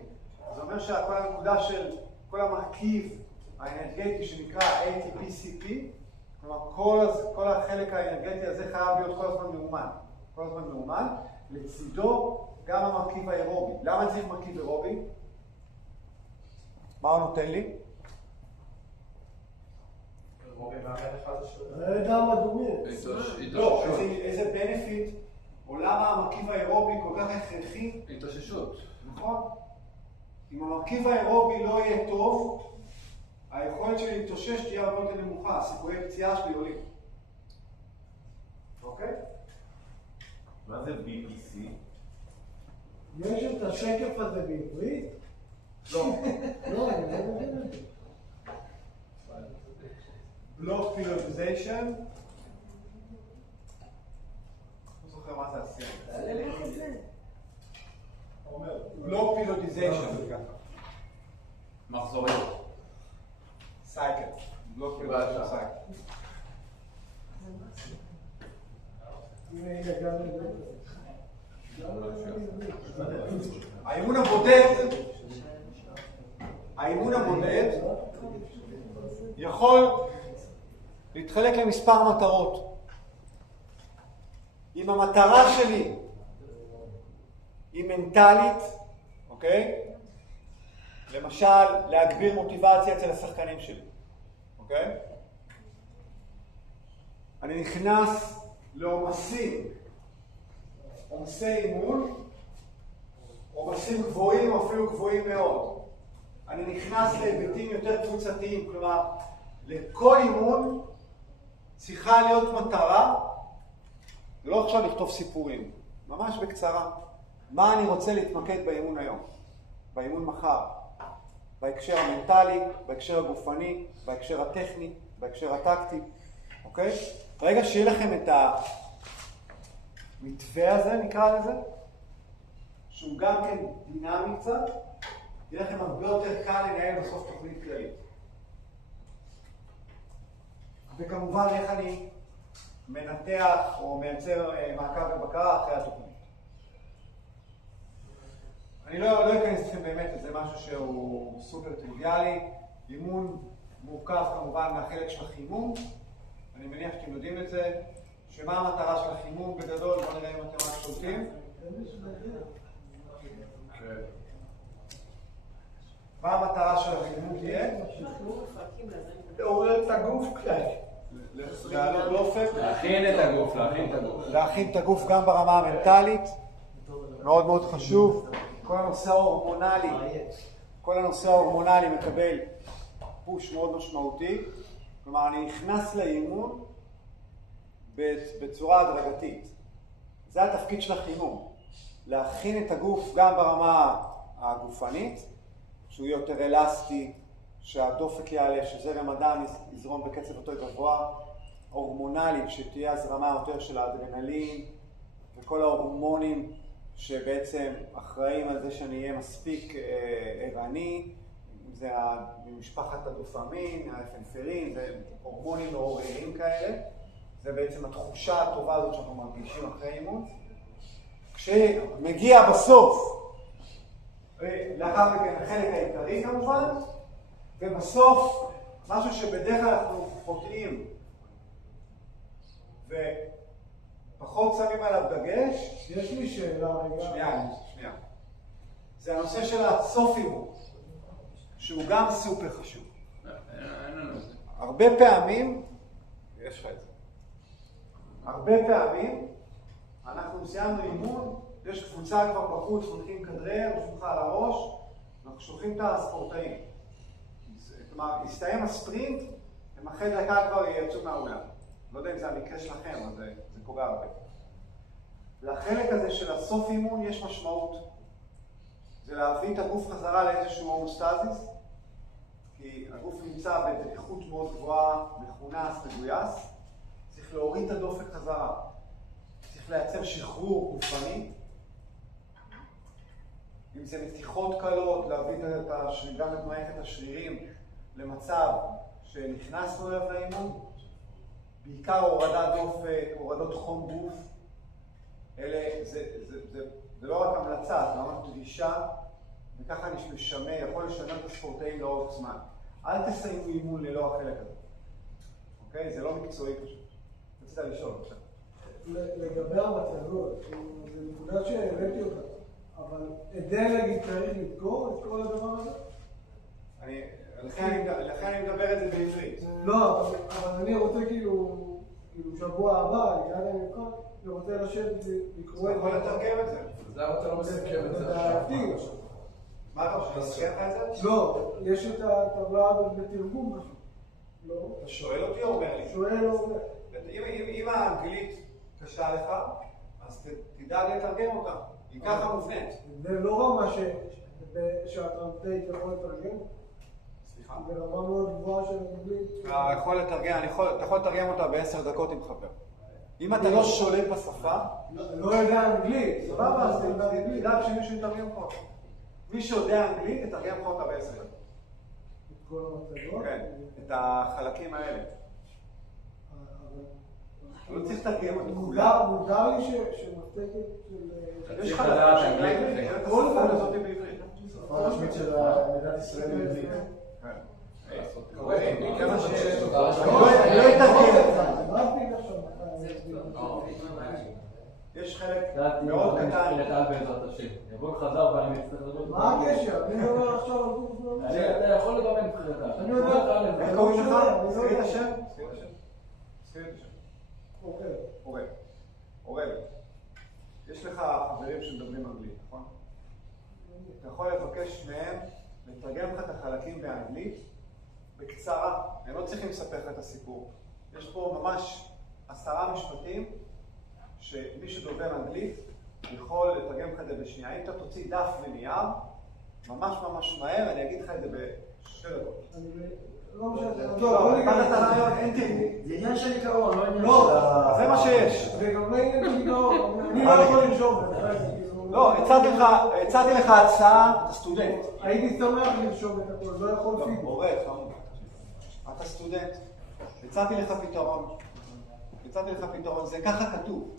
זה אומר שכל הנקודה של כל המרכיב האנרגטי שנקרא ATP-CP, כלומר כל החלק האנרגטי הזה חייב להיות כל הזמן מאומן. כל הזמן מאומן, לצידו גם המרכיב האירובי. למה צריך מרכיב אירובי? מה הוא נותן לי? גם אדומי. לא, איזה בנפיט, או למה המרכיב האירובי כל כך הכרחי? התאוששות. נכון? אם המרכיב האירובי לא יהיה טוב, היכולת שלי להתאושש תהיה הרבה יותר נמוכה, הסיכויי פציעה שלי עולים. אוקיי? מה זה BPC? יש את השקף הזה בעברית? לא. לא, אני לא מבין את זה. בלוק פיריודיזיישן. לא זוכר מה זה עשייה. בלוק פיריודיזיישן. מחזוריות. סייקל. בלוק פיריודיזיישן סייקל. האימון הבודד יכול להתחלק למספר מטרות. אם המטרה שלי היא מנטלית, אוקיי? למשל, להגביר מוטיבציה אצל השחקנים שלי, אוקיי? אני נכנס לעומסי אימון, עומסים גבוהים או אפילו גבוהים מאוד. אני נכנס להיבטים יותר קבוצתיים, כלומר, לכל אימון צריכה להיות מטרה, לא עכשיו לכתוב סיפורים, ממש בקצרה. מה אני רוצה להתמקד באימון היום, באימון מחר, בהקשר המנטלי, בהקשר הגופני, בהקשר הטכני, בהקשר הטקטי, אוקיי? ברגע שיהיה לכם את המתווה הזה, נקרא לזה, שהוא גם כן דינמי קצת, יהיה לכם הרבה יותר קל לנהל בסוף תוכנית כללית. וכמובן איך אני מנתח או מייצר מעקב ובקרה אחרי התוכנית. אני לא אכנס אתכם באמת, זה משהו שהוא סופר טריוויאלי. אימון מורכב כמובן מהחלק של החימום. אני מניח שאתם יודעים את זה. שמה המטרה של החימום בגדול? בואו נראה אם אתם רק שולטים. מה המטרה של החימום תהיה? לעורר את הגוף קצת. לעלות דופק. להכין את הגוף. להכין את הגוף גם ברמה המנטלית. מאוד מאוד חשוב. כל הנושא ההורמונלי מקבל פוש מאוד משמעותי. כלומר, אני נכנס לאימון בצורה הדרגתית. זה התפקיד של החימום. להכין את הגוף גם ברמה הגופנית, שהוא יהיה יותר אלסטי, שהדופק יעלה, שזרם הדם יזרום בקצב יותר גבוה, הורמונלית, שתהיה הזרמה יותר של האדרנלין, וכל ההורמונים שבעצם אחראים על זה שאני אהיה מספיק ערני, זה ממשפחת הדופמין, האפנפרין, זה הורמונים מעוררים כאלה. זה בעצם התחושה הטובה הזאת שאנחנו מרגישים אחרי אימון. כשמגיע בסוף, לאחר מכן החלק העיקרי כמובן, ובסוף משהו שבדרך כלל אנחנו חוטאים ופחות שמים עליו דגש. יש לי שאלה רגע. שנייה. זה הנושא של הסוף אימון, שהוא גם סופר חשוב. אין לנו את זה. הרבה פעמים, יש לך את זה. הרבה פעמים אנחנו סיימנו אימון, יש קבוצה כבר בחוץ, פותחים כדרר, יושבים לך על הראש, אנחנו שולחים את הספורטאים. כלומר, הסתיים הספרינט, הם אחרי דקה כבר יצאו מהאולם. לא יודע אם זה המקרה שלכם, אבל זה קורה הרבה. לחלק הזה של הסוף אימון יש משמעות. זה להביא את הגוף חזרה לאיזשהו הומוסטזיס, כי הגוף נמצא באיכות מאוד גבוהה, מכונס, מגויס. צריך להוריד את הדופק חזרה. צריך לייצר שחרור גופני. אם זה מתיחות קלות, להביא גם את מערכת השרירים למצב שנכנסנו אליו לאימון. בעיקר הורדת דופק, הורדות חום גוף. זה לא רק המלצה, זה ממש דרישה, וככה אני יכול לשמר את הספורטאים לאורך זמן. אל תסיימו אימון ללא החלק הזה. אוקיי? זה לא מקצועי פשוט. רצית לשאול עכשיו. לגבי המצגות, זה נקודה שהבאתי אותה, אבל נגיד צריך לדגור את כל הדבר הזה? לכן אני מדבר את זה בעברית. לא, אבל אני רוצה כאילו שבוע הבא, לקראת המבחן, אני רוצה לשבת לקרוא את זה. אתה יכול לתרגם את זה. למה אתה לא מסכם את זה עכשיו? מה אתה חושב? תסכם לך את זה? לא, יש את הטבלה הזאת בתרגום פשוט. לא. אתה שואל אותי או אומר לי? שואל או אומר. אם האנגלית קשה לך, אז תדאג לתרגם אותה. היא ככה מובנית. זה לא רמה שהטרנסלייט יכול לתרגם. סליחה. זה רמה מאוד גבוהה של אנגלית. אתה יכול לתרגם אותה ב10 דקות עם חבר. אם אתה לא שולט בשפה, לא יודע אנגלית. סבבה, אז תדאג שמישהו יתרגם לך. מי שיודע אנגלית, תתרגם לך אותה ב10 דקות. את כל המצגות? כן, את החלקים האלה. לא צריך לתרגם את כולם. מותר לי שמצגת של... יש חלקים שאנגלית, כל פעם הזאת בעברית. שפה רשמית של מדינת ישראל בעברית. אני לא אתרגם. לא יש חלק מאוד קטן. יבוא חזר ואני מצטרך לדבר. מה הקשר? אני מדבר עכשיו על גוף לא... אתה יכול לדבר עם בחירתה. אני יודע. איך קוראים לך? זכיר את השם? זכיר את השם. אוקיי. אורל. יש לך חברים שמדברים אנגלית, נכון? אתה יכול לבקש מהם לתרגם לך את החלקים באנגלית בקצרה. הם לא צריכים לספר לך את הסיפור. יש פה ממש 10 משפטים שמי שדובר אנגלית יכול לתרגם לך את זה בשנייה. אם אתה תוציא דף ונייר, ממש מהר, אני אגיד לך את זה ב2 דקות. לא משנה. לא, הבנת את הרעיון, אין תרגום. זה עניין של עיקרון, לא עניין לא, אז זה מה שיש. זה גם לא עניין של עיקרון. אני לא יכול לרשום. לא, הצעתי לך הצעה, אתה סטודנט. הייתי שמח לרשום את הכל, לא יכול פידבק. עורך, חמוד. אתה סטודנט. הצעתי לך פתרון, זה ככה כתוב.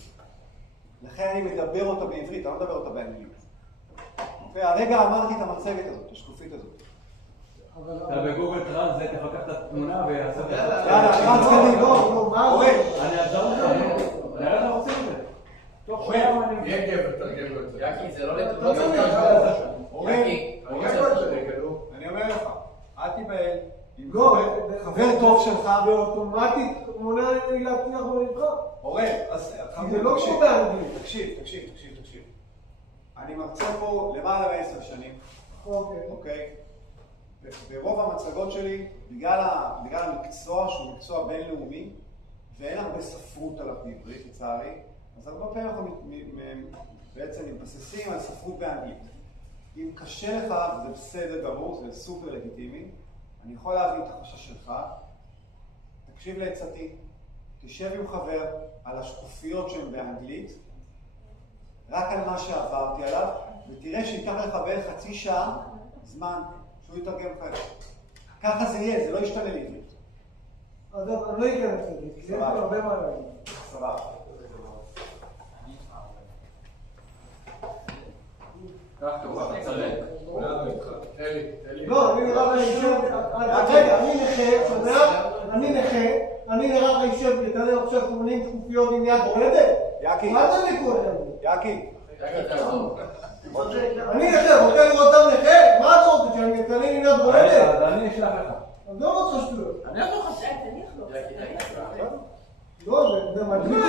לכן אני מדבר אותה בעברית, אני לא מדבר אותה באנגלית. והרגע אמרתי את המצגת הזאת, השקופית הזאת. אתה בגוגל טרנסלייט, אתה לקחת את התמונה ויעשה את זה. יאללה, רץ קדימה. לא, מה זה? אני אעזור לך, לאן אתה רוצה את זה? תוך שנייה אני... יהיה גבר, תרגם לו את זה. יקי, זה לא אתה לטובת צריך אני אומר לך, אל תיבהל. לא, חבר טוב שלך. ואוטומטית מונע לי להצליח במבחן. אורל, אז זה לא כמו באנגלית. תקשיב. אני מרצה פה למעלה מ10 שנים. אוקיי? ברוב המצגות שלי, בגלל המקצוע שהוא מקצוע בינלאומי, ואין הרבה ספרות עליו בעברית לצערי, אז הרבה פעמים אנחנו בעצם מתבססים על ספרות באנגלית. אם קשה לך, זה בסדר גמור, זה סופר לגיטימי, אני יכול להבין את החשש שלך, תקשיב לעצתי, תשב עם חבר על השקופיות שהן באנגלית, רק על מה שעברתי עליו, ותראה שייקח לך בערך חצי שעה זמן שהוא יתרגם לך. ככה זה יהיה, זה לא ישתנה לעברית. אז אני לא אכנס לזה, כי יש לי הרבה מה להגיד. סבבה. קח כמובן, אתה צודק. לא, אני נראה לי יושב, רגע, אני נראה לי יושב, לתדל עכשיו תמונים תקופיות עם יד רועדת? יקי. מה זה ניקוד הזה? יקי. אני נכה, רוצה לראות אותם נכה? מה אתה רוצה, שאני מתקנים עם יד רועדת? אני אשלח לך. אני לא רוצה שטויות. אני יכול לך. לא, זה מדהים.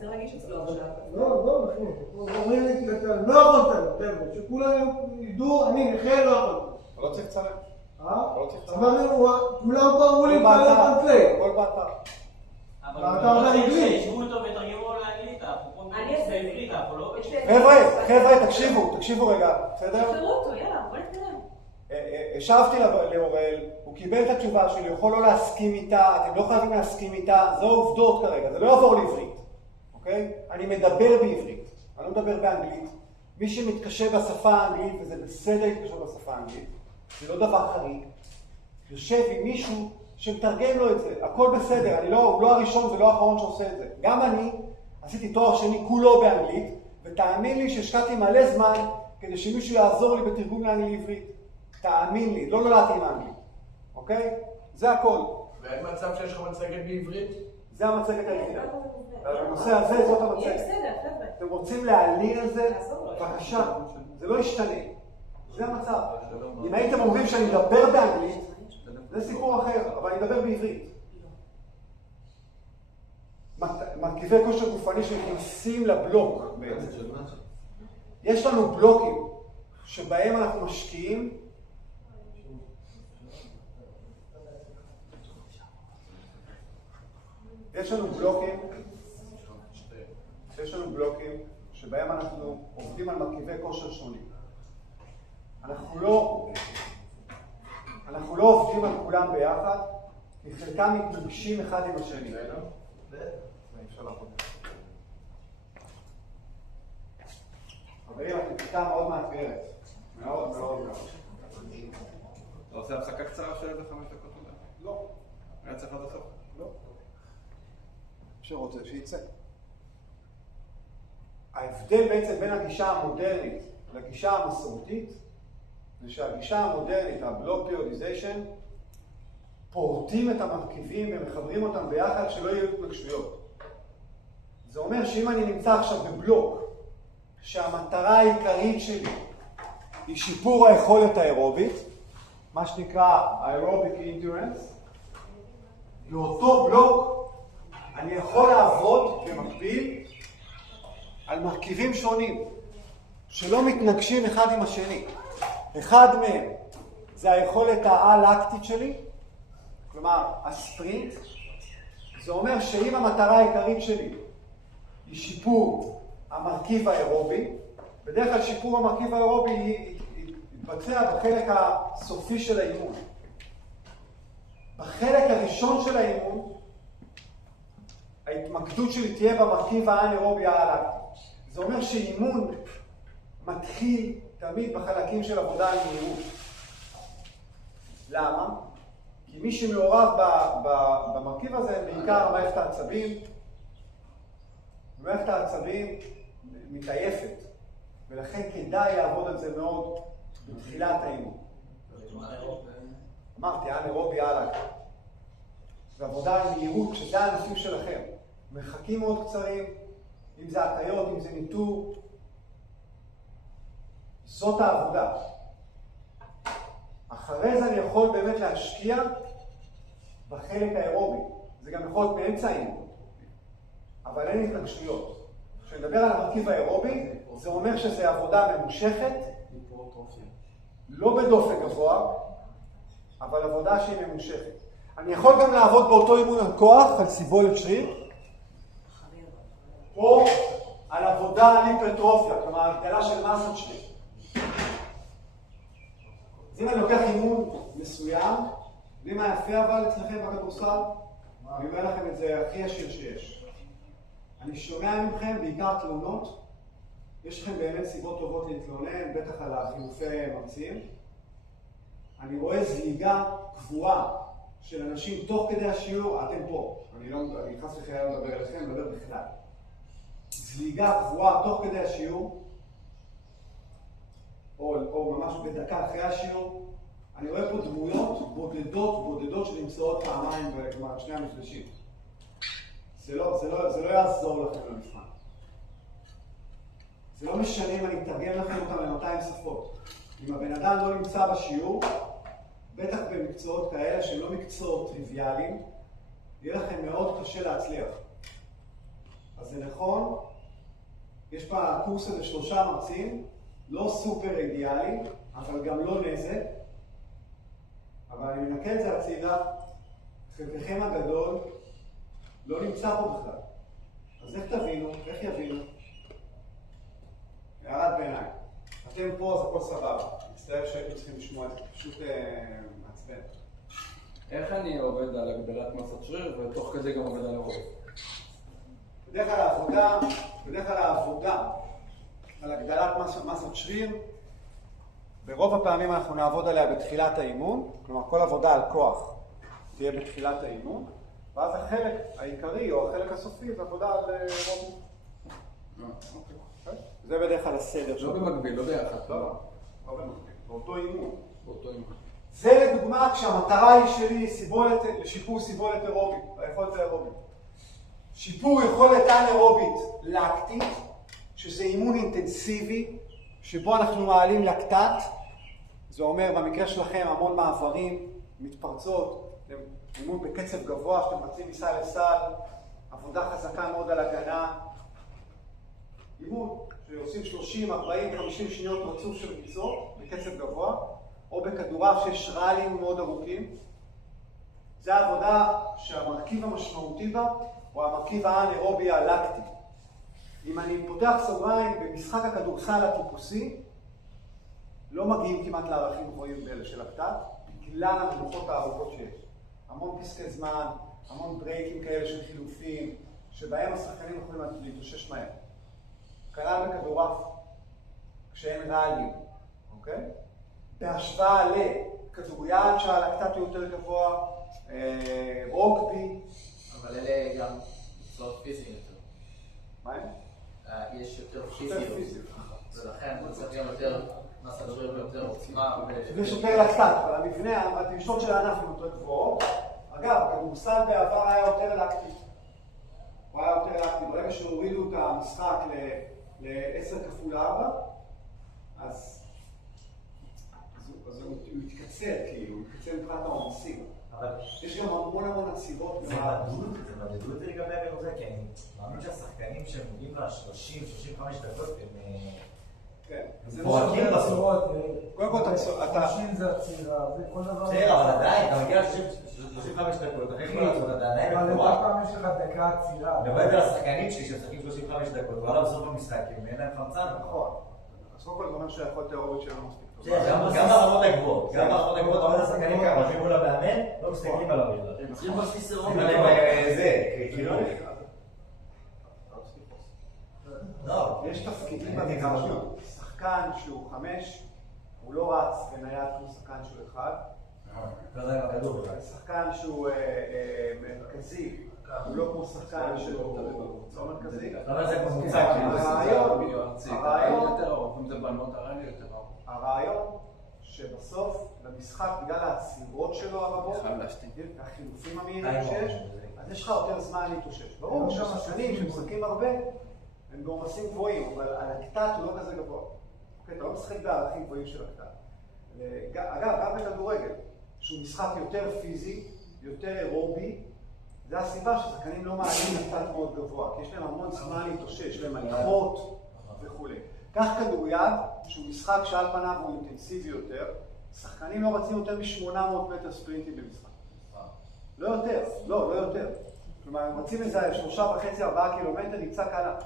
זה רגיש אצלו עכשיו. לא, נכון. אומרים לי, לא יכולת לו, חבר'ה, שכולם ידעו, אני נכה, לא יכולת. אתה לא צריך לצלם. אמרנו, כולם פה אמרו לי לצלם טרנסלייט. הכל באתר. באתר לאנגלית. ישבו אותו ותרגמו לו לאנגלית, אנחנו פה בעברית, אנחנו לא... חבר'ה, תקשיבו רגע, בסדר? תחזרו אותו, יאללה, בוא נתקדם. השבתי לאוראל, הוא קיבל את התשובה שלי, הוא יכול לא להסכים איתה, אתם לא חייבים להסכים איתה, זה העובדות כרגע, זה לא יעבור לעברית, אוקיי? אני מדבר בעברית, אני לא מדבר באנגלית. מי שמתקשה בשפה האנגלית, וזה בסדר להתקשר בשפה האנגלית, זה לא דבר חריג, יושב עם מישהו שמתרגם לו את זה, הכל בסדר, הוא לא הראשון ולא האחרון שעושה את זה. גם אני עשיתי תואר שני כולו באנגלית, ותאמין לי שהשקעתי מלא זמן כדי שמישהו יעזור לי בתרגום לאנגלית עברית. תאמין לי, לא נולדתי עם אנגלית, אוקיי? זה הכל. ואין מצב שיש לך מצגת בעברית? זה המצגת היחידה. בנושא הזה זאת המצגת. יהיה בסדר, חבר'ה. אתם רוצים להעליל על זה? בבקשה, זה לא ישתנה. זה המצב. אם הייתם אומרים שאני מדבר באנגלית, זה סיפור אחר, אבל אני מדבר בעברית. מרכיבי כושר גופני שנכנסים לבלוק בעצם. יש לנו בלוקים שבהם אנחנו משקיעים יש לנו בלוקים שבהם אנחנו עובדים על מרכיבי כושר שונים. אנחנו לא עובדים על כולם ביחד, כי חלקם מתנגשים אחד עם השני. חברים, אתם פתאום מאוד מאתגרת. מאוד. אתה עושה הפסקה קצרה של איזה 5 דקות? לא. היה צריך עד הסוף? לא. שרוצה שיצא. ההבדל בעצם בין הגישה המודרנית לגישה המסורתית, זה שהגישה המודרנית, הבלוק פיודיזיישן, פורטים את המרכיבים ומחברים אותם ביחד שלא יהיו התנגשויות. זה אומר שאם אני נמצא עכשיו בבלוק, שהמטרה העיקרית שלי היא שיפור היכולת האירובית, מה שנקרא aerobic endurance, באותו בלוק אני יכול לעבוד במקביל על מרכיבים שונים שלא מתנגשים אחד עם השני. אחד מהם זה היכולת העל-אקטית שלי, כלומר הספרינט. זה אומר שאם המטרה העיקרית שלי היא שיפור המרכיב האירובי, בדרך כלל שיפור המרכיב האירובי יתבצע בחלק הסופי של האימון. בחלק הראשון של האימון, ההתמקדות שלי תהיה במרכיב האנאירובי העל-אקטי. זה אומר שאימון מתחיל תמיד בחלקים של עבודה על מהירות. למה? כי מי שמעורב במרכיב הזה, בעיקר מערכת העצבים, מערכת העצבים מתעייפת, ולכן כדאי לעבוד על זה מאוד בתחילת האימון. אמרתי, אנאירובי העל-אקטי. זה עבודה על מהירות, שזה הענפים שלכם. מרחקים מאוד קצרים, אם זה הטיות, אם זה ניטור. זאת העבודה. אחרי זה אני יכול באמת להשקיע בחלק האירובי. זה גם יכול להיות באמצע האימון, אבל אין התנגשויות. כשנדבר על המרכיב האירובי, זה אומר שזה עבודה ממושכת, לא בדופק גבוה, אבל עבודה שהיא ממושכת. אני יכול גם לעבוד באותו אימון על כוח, על סיבולת שריר, או על עבודה על היפרטרופיה, כלומר הגדלה של מסת שריר. אז אם אני לוקח אימון מסוים, יודעים מה יפה אבל אצלכם בכדורסל? אני אומר לכם את זה הכי ישיר שיש. אני שומע מכם בעיקר תלונות, יש לכם באמת סיבות טובות להתלונן, בטח על החילופי ממציאים. אני רואה זליגה קבועה של אנשים תוך כדי השיעור, אתם פה, אני חס וחלילה לא מדבר אליכם, מדבר בכלל. זליגה קבועה תוך כדי השיעור, או ממש בדקה אחרי השיעור, אני רואה פה דמויות בודדות שנמצאות פעמיים כלומר שני המפגשים. זה לא יעזור לכם למבחן. זה לא משנה אם אני אתרגם לכם אותם ל-200 שפות. אם הבן אדם לא נמצא בשיעור, בטח במקצועות כאלה שהם לא מקצועות טריוויאליים, יהיה לכם מאוד קשה להצליח. אז זה נכון, יש בקורס הזה 3 מרצים, לא סופר אידיאלי, אבל גם לא נזק. אבל אני מנקה את זה הצידה, חלקכם הגדול לא נמצא פה בכלל. אז איך תבינו? איך יבינו? הערת בעיניי. אתם פה, אז הכל סבבה. מצטער שהייתם צריכים לשמוע את זה, פשוט מעצבן. איך אני עובד על הגדלת מסת שריר ותוך כדי גם עובד על הרוב? בדרך כלל העבודה על הגדלת מסת שריר, ברוב הפעמים אנחנו נעבוד עליה בתחילת האימון, כלומר כל עבודה על כוח תהיה בתחילת האימון, ואז החלק העיקרי או החלק הסופי זה עבודה על רוב. זה בדרך כלל הסדר לא במקביל, לא ביחד. לא במקביל, באותו אימון. זה לדוגמה כשהמטרה היא שלי לשיפור סיבולת אירובית, היכולת האירובית. שיפור יכולת אנאירובית לקטית, שזה אימון אינטנסיבי, שבו אנחנו מעלים לקטט, זה אומר במקרה שלכם המון מעברים, מתפרצות, אימון בקצב גבוה, שאתם רצים מסל לסל, עבודה חזקה מאוד על הגנה, אימון שעושים 30, 40, 50 שניות רצוף של ריצות בקצב גבוה, או בכדורעף שיש רלים מאוד ארוכים. זה העבודה שהמרכיב המשמעותי בה הוא המרכיב האנאירובי הלקטי. אם אני פותח סוגריים במשחק הכדורסל הטיפוסי, לא מגיעים כמעט לערכים גבוהים באלה של לקטט, בגלל המנוחות הארוכות שיש. המון פסקי זמן, המון ברייקים כאלה של חילופים, שבהם השחקנים יכולים להתאושש מהר. כנ"ל בכדורעף, כשאין רלים, אוקיי? בהשוואה לכדוריד שהלקטט הוא יותר גבוה, רוגבי. אבל אלה גם מקצועות פיזיים יותר. מה הם? יש יותר פיזיות. ולכן אתה צריך גם יותר מסת שריר ויותר עוצמה. יש יותר לקטט, אבל המבנה, הדרישות של הענף הן יותר גבוהות. אגב, הכדורסל בעבר היה יותר לקטי. הוא היה יותר לקטי. ברגע שהורידו את המשחק ל-10 כפול 4, אז הוא התקצר, כאילו, הוא התקצר מבחינת העומסים. יש גם המון עצירות. זה מדדו את זה לגבי הגדול זה, כי אני מאמין שהשחקנים שהם מגיעים ל-30-35 דקות הם... כן. פורקים בסורות. קודם כל אתה... חופשים זה עצירה, זה כל דבר... בסדר, אבל עדיין, אתה מגיע ל-35 דקות, אחרי כל העצות, אתה עדיין אבל מפורק. עוד פעם יש לך דקה עצירה. אני עובד על השחקנים שלי שמשחקים 35 דקות, וואלה בסוף המשחק, כי אין להם חמצן. נכון. אז קודם כל זה אומר שהיכולת האירובית שלנו מספיק טוב. גם ברמות הגבוהות, אתה רואה את השחקנים ככה, יושבים מול המאמן, לא מסתכלים על הרגל. צריכים בסיס אירופי. זה, כאילו... לא, יש תפקידים במגרשות. שחקן שהוא 5, הוא לא רץ ונייד כמו שחקן שהוא 1. שחקן שהוא מרכזי, הוא לא כמו שחקן שהוא לא מרכזי. הרעיון שבסוף למשחק, בגלל העצירות שלו הרבות, והחילופים המהירים שיש, אז יש לך יותר זמן להתאושש. ברור שהשחקנים שמשחקים הרבה הם בעומסים גבוהים, אבל הלקטט הוא לא כזה גבוה. אתה לא משחק בערכים גבוהים של לקטט. אגב, גם בכדורגל, שהוא משחק יותר פיזי, יותר אירובי, זה הסיבה ששחקנים לא מעלים לקטט מאוד גבוה, כי יש להם המון זמן להתאושש, יש להם הליכות וכו'. כך כדוריד, שהוא משחק שעל פניו הוא אינטנסיבי יותר, שחקנים לא רצים יותר מ-800 מטר ספרינטים במשחק. לא יותר, לא יותר. כלומר, הם רצים איזה 3.5-4 קילומטר, נמצא קלה.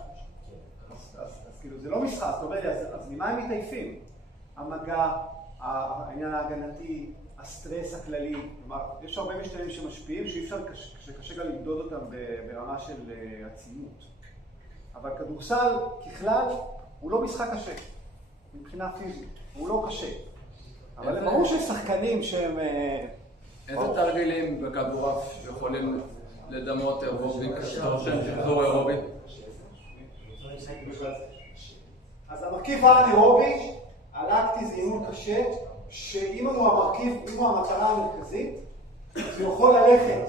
אז כאילו, זה לא משחק, זאת אומרת, אז ממה הם מתעייפים? המגע, העניין ההגנתי, הסטרס הכללי, כלומר, יש הרבה משתנים שמשפיעים, שאי אפשר, שקשה גם למדוד אותם ברמה של עצימות. אבל כדורסל, ככלל, הוא לא משחק קשה, מבחינה פיזית, הוא לא קשה. אבל ברור שיש שחקנים שהם... איזה תרגילים בכדורעף יכולים לדמות אירובי, כשם שחזור אירובי? אז המרכיב האנאירובי, הלקטי זה אימון קשה, שאם הוא המרכיב, אם הוא המטרה המרכזית, זה יכול ללכת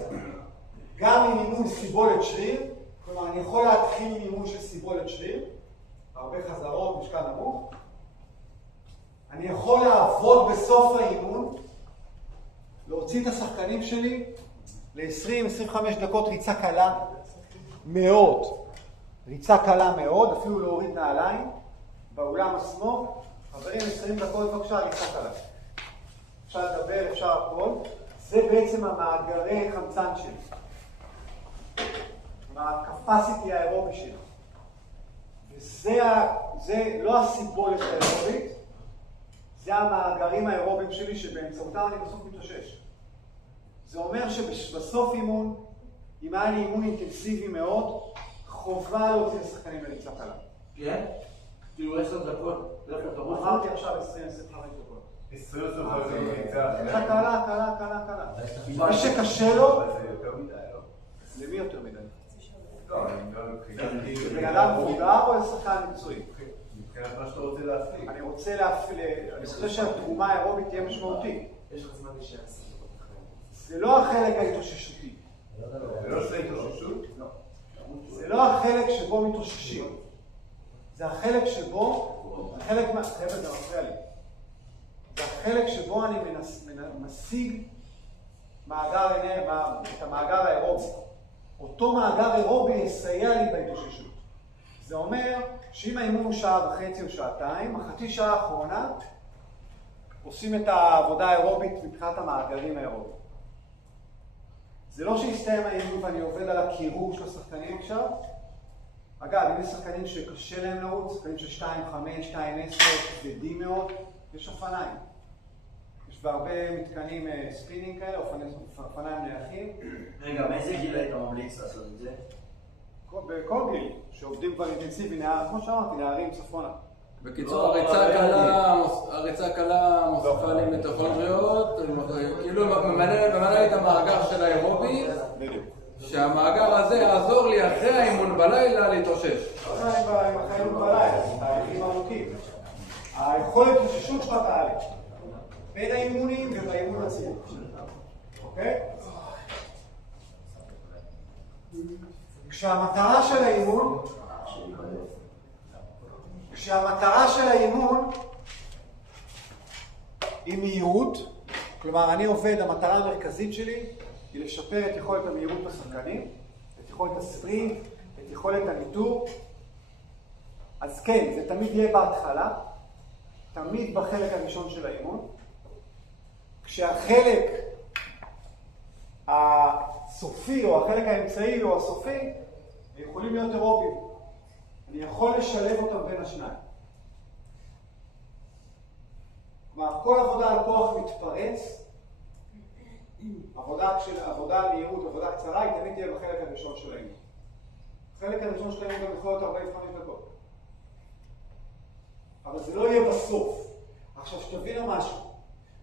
גם עם אימון סיבולת שריר, כלומר אני יכול להתחיל עם אימון של סיבולת שריר, הרבה חזרות, משקל נמוך. אני יכול לעבוד בסוף האימון, להוציא את השחקנים שלי ל-20-25 דקות ריצה קלה מאוד. ריצה קלה מאוד, אפילו להוריד נעליים, באולם עצמו. חברים, 20 דקות בבקשה, ריצה קלה. אפשר לדבר, אפשר הכל. זה בעצם המאגרי חמצן שלי. הקפסיטי האירובי שלי. וזה לא הסיבולת האירובית, זה המאגרים האירוביים שלי שבאמצעותם אני בסוף מתאושש. זה אומר שבסוף אימון, אם היה לי אימון אינטנסיבי מאוד, חובה להוציא לשחקנים לריצה קלה. כן? כאילו 10 דקות, אמרתי עכשיו 20-25 דקות. 20 דקות ריצה ריצה קלה, קלה. מי שקשה לו, זה יותר מדי, לא? למי יותר מדי? לא, אני לא מבחינת... זה בן אדם מבוגר או לשחקן מקצועי? מבחינת מה שאתה רוצה להפליג. אני חושב שהתרומה האירובית תהיה משמעותית. יש לך זמן להישאר 10 דקות. זה לא החלק ההתאוששותי. זה לא עושה התאוששות? לא. זה לא החלק שבו מתאוששים. זה החלק שבו, חבר'ה זה מפריע לי. זה החלק שבו אני משיג את המאגר האירובי. אותו מאגר אירובי יסייע לי בהתאוששות. זה אומר שאם האימון הוא שעה וחצי או שעתיים, החצי שעה האחרונה עושים את העבודה האירובית מבחינת המאגרים האירוביים. זה לא שיסתיים האימון ואני עובד על הקירור של השחקנים עכשיו. אגב, אם יש שחקנים שקשה להם לרוץ, שחקנים של 2.5, 2.10, כבדים מאוד, יש אופניים. יש בהרבה מתקנים ספינינג כאלה, אופניים נייחים. רגע, מאיזה גיל היית ממליץ לעשות את זה? בכל גיל, שעובדים כבר אינטנסיבי, כמו שאמרתי, נערים צפונה. בקיצור, הריצה הקלה מוסיפה לי מיטוכונדריות, כאילו ממלא לי את המאגר של האירובי, שהמאגר הזה יעזור לי אחרי האימון בלילה להתאושש. לא עם החיים בלילה, זה תהליכים ארוכים. היכולת התאוששות שלך תעלה. בין האימונים ובאימון עצמו. אוקיי? כשהמטרה של האימון היא מהירות, כלומר אני עובד, המטרה המרכזית שלי היא לשפר את יכולת המהירות בשחקנים, את יכולת הספרינט, את יכולת הניטור. אז כן, זה תמיד יהיה בהתחלה, תמיד בחלק הראשון של האימון. כשהחלק הסופי או החלק האמצעי או הסופי יכולים להיות אירוביים. אני יכול לשלב אותם בין השניים. כלומר, כל עבודה על כוח מתפרץ, עבודה על מהירות, עבודה קצרה, היא תמיד תהיה בחלק הראשון של האימון. החלק הראשון של האימון גם יכול להיות 45 דקות. אבל זה לא יהיה בסוף. עכשיו, שתבינו משהו.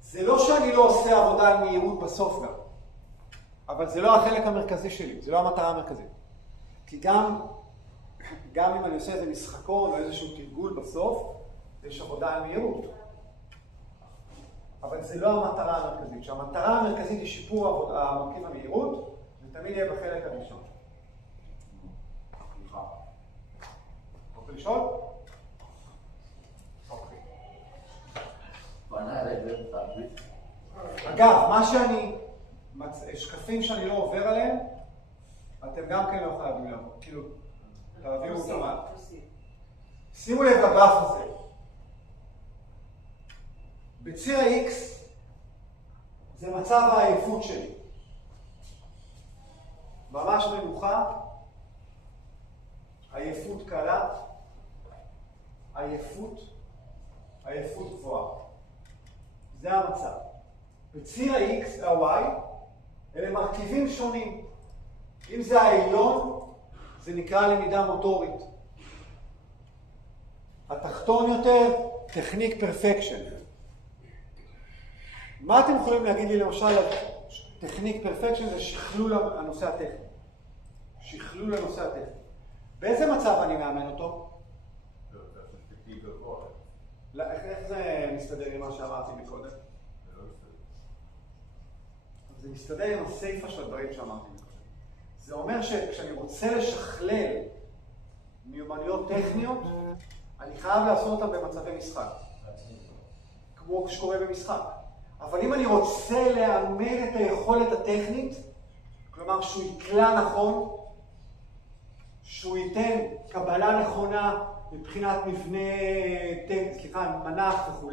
זה לא שאני לא עושה עבודה על מהירות בסוף גם. אבל זה לא החלק המרכזי שלי, זה לא המטרה המרכזית. כי גם אם אני עושה איזה משחקון או איזשהו תרגול בסוף, יש עבודה על מהירות. אבל זה לא המטרה המרכזית. כשהמטרה המרכזית היא שיפור המרכיב המהירות, זה תמיד יהיה בחלק הראשון. רוצה לשאול? אוקיי. אגב, שקפים שאני לא עובר עליהם, אתם גם כן לא חייבים לעבור. כאילו, תעבירו אותם על. שימו לב לגרף הזה. בציר ה-X זה מצב העייפות שלי. ממש מנוחה, עייפות קלה, עייפות גבוהה. זה המצב. בציר ה-X, ה-Y, אלה מרכיבים שונים. אם זה העליון, זה נקרא למידה מוטורית. התחתון יותר, טכניק פרפקשן. מה אתם יכולים להגיד לי למשל, טכניק פרפקשן זה שכלול הנושא הטכני. שכלול הנושא הטכני. באיזה מצב אני מאמן אותו? איך זה מסתדר עם מה שאמרתי מקודם? זה מסתדר עם הסיפה של הדברים שאמרתי מקודם. זה אומר שכשאני רוצה לשכלל מיומנויות טכניות, אני חייב לעשות אותם במצבי משחק. כמו שקורה במשחק. אבל אם אני רוצה לאמן את היכולת הטכנית, כלומר שהוא יקלע נכון, שהוא ייתן קבלה נכונה מבחינת מבנה, מנח וכו',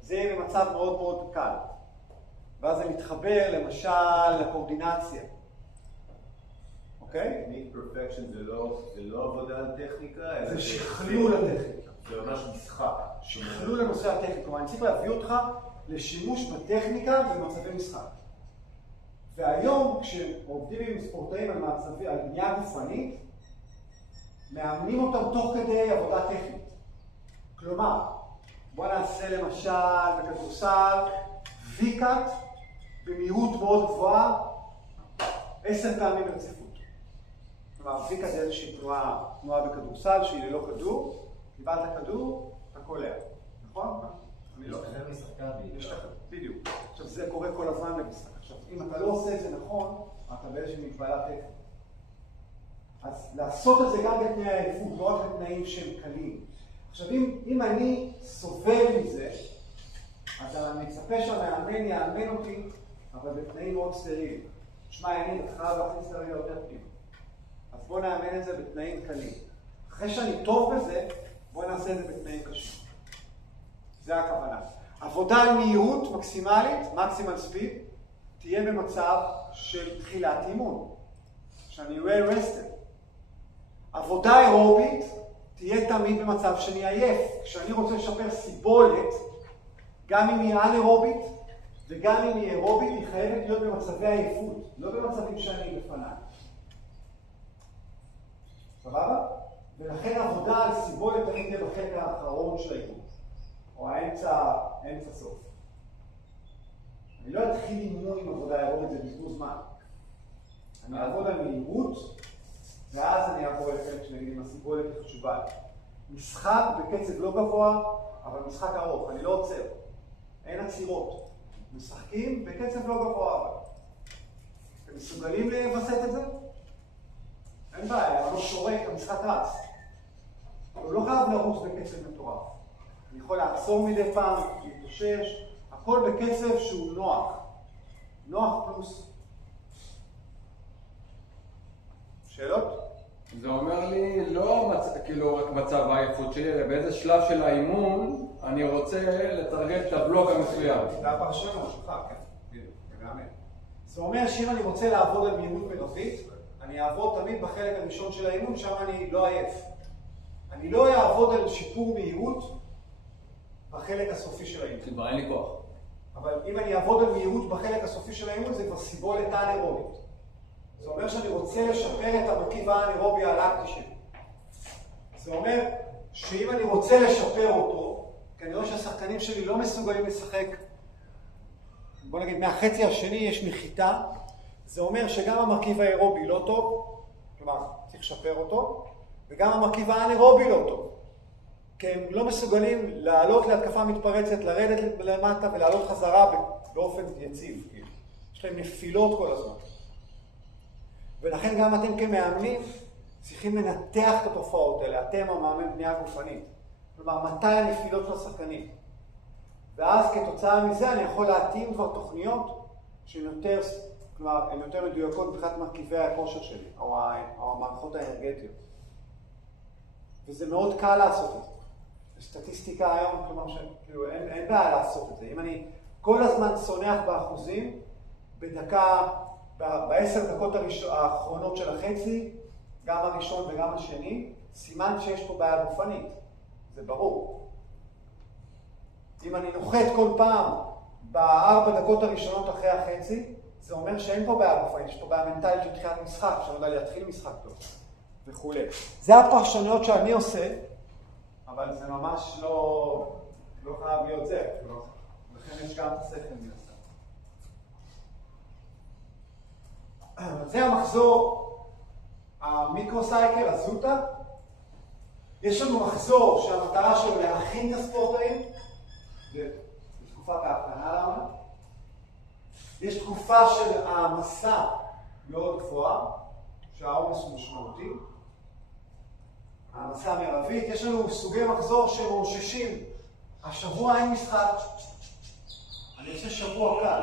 זה יהיה במצב מאוד מאוד קל. ואז זה מתחבר למשל לקואורדינציה. אוקיי? טכניק פרפקשן זה לא עבודה על טכניקה, זה שכלול הטכניקה. זה ממש משחק. שכלול לנושא הטכניקה. כלומר, אני צריך להביא אותך לשימוש בטכניקה במצבי משחק. והיום, כשעובדים עם ספורטאים על בנייה גופנית, מאמנים אותם תוך כדי עבודה טכנית. כלומר, בוא נעשה למשל בכדורסל ויקאט במהירות מאוד גבוהה 10 פעמים ברציפות. כלומר, ויקאט זה איזושהי תנועה בכדורסל שהיא ללא כדור, קיבלת כדור, אתה קולע. נכון? אני לא... להשתחרר משחקה בעיקר. בדיוק. עכשיו, זה קורה כל הזמן במשחק. עכשיו, אם אתה לא עושה את זה נכון, אתה באיזושהי מגבלה טכנית. אז לעשות את זה גם בתנאי העייפות, לא רק בתנאים שהם קלים. עכשיו, אם אני סובל מזה, אז אני מצפה שהמאמן יאמן אותי, אבל בתנאים מאוד סטריליים. תשמע, יניב, אתה חייב להכניס את הרגע יותר פנימה. אז בוא נאמן את זה בתנאים קלים. אחרי שאני טוב בזה, בוא נעשה את זה בתנאים קשים. זה הכוונה. עבודה על מהירות מקסימלית, מקסימל ספיד, תהיה במצב של תחילת אימון. שאני well rested. עבודה אירובית תהיה תמיד במצב שאני עייף. כשאני רוצה לשפר סיבולת, גם אם היא אנאירובית וגם אם היא אירובית, היא חייבת להיות במצבי עייפות, לא במצבים שאני בפניי. סבבה? ולכן עבודה על סיבולת תמיד תהיה בחלק האחרון של האימון, או האמצע סוף. אני לא אתחיל אימון עם עבודה אירובית, זה בזבוז זמן. אני אעבוד על מהירות, ואז אני אעבור לחלק שנגיד עם הסיבולת החשובה. משחק בקצב לא גבוה, אבל משחק ארוך, אני לא עוצר. אין עצירות. משחקים בקצב לא גבוה, אבל. אתם מסוגלים לבסט את זה? אין בעיה, לא שורק, המשחק רץ. הוא לא חייב לרוץ בקצב מטורף. אני יכול לעצור מדי פעם, להתאושש, הכל בקצב שהוא נוח. נוח פלוס. שאלות? זה אומר לי לא כאילו רק מצב העייפות שלי, אלא באיזה שלב של האימון אני רוצה לתרגל את הבלוק המסוים. זה הפרשנות שלך, כן. בדיוק, לגמרי. זה אומר שאם אני רוצה לעבוד על מהירות מרבית, אני אעבוד תמיד בחלק הראשון של האימון, שם אני לא עייף. אני לא אעבוד על שיפור מהירות בחלק הסופי של האימון. כי כבר אין לי כוח. אבל אם אני אעבוד על מהירות בחלק הסופי של האימון, זה כבר סיבולת אנאירובית. זה אומר שאני רוצה לשפר את המרכיב האנאירובי הלקטי שלי. זה אומר שאם אני רוצה לשפר אותו, כנראה שהשחקנים שלי לא מסוגלים לשחק, בוא נגיד, מהחצי השני יש נחיתה, זה אומר שגם המרכיב האירובי לא טוב, כלומר, צריך לשפר אותו, וגם המרכיב האנאירובי לא טוב. כי הם לא מסוגלים לעלות להתקפה מתפרצת, לרדת למטה ולעלות חזרה באופן יציב. יש להם נפילות כל הזמן. ולכן גם אתם כמאמנים צריכים לנתח את התופעות האלה, אתם המאמן בנייה גופנית. כלומר, מתי הנפילות של השחקנים. ואז כתוצאה מזה אני יכול להתאים כבר תוכניות שהן יותר, כלומר, הן יותר מדויקות מבחינת מרכיבי הכושר שלי, או המערכות האנרגטיות. וזה מאוד קל לעשות את זה. סטטיסטיקה היום, כלומר, כאילו, אין בעיה לעשות את זה. אם אני כל הזמן צונח באחוזים, בדקה, ב10 דקות האחרונות של החצי, גם הראשון וגם השני, סימן שיש פה בעיה גופנית. זה ברור. אם אני נוחת כל פעם ב4 דקות הראשונות אחרי החצי, זה אומר שאין פה בעיה גופנית, יש פה בעיה מנטלית של תחילת משחק, שאני יודע להתחיל משחק טוב וכו'. זה הפרשנויות שאני עושה, אבל זה ממש לא חייב להיות זה. לכן יש גם את השכל מן הסתם. זה המחזור המיקרו-סייקל, הזוטה. יש לנו מחזור שהמטרה שלו להכין את הספורטאים, בתקופת ההכנה למה. יש תקופה של העמסה מאוד גבוהה, שהעומס הוא משמעותי. העמסה מרבית. יש לנו סוגי מחזור שמאוששים. השבוע אין משחק. אני עושה שבוע קל.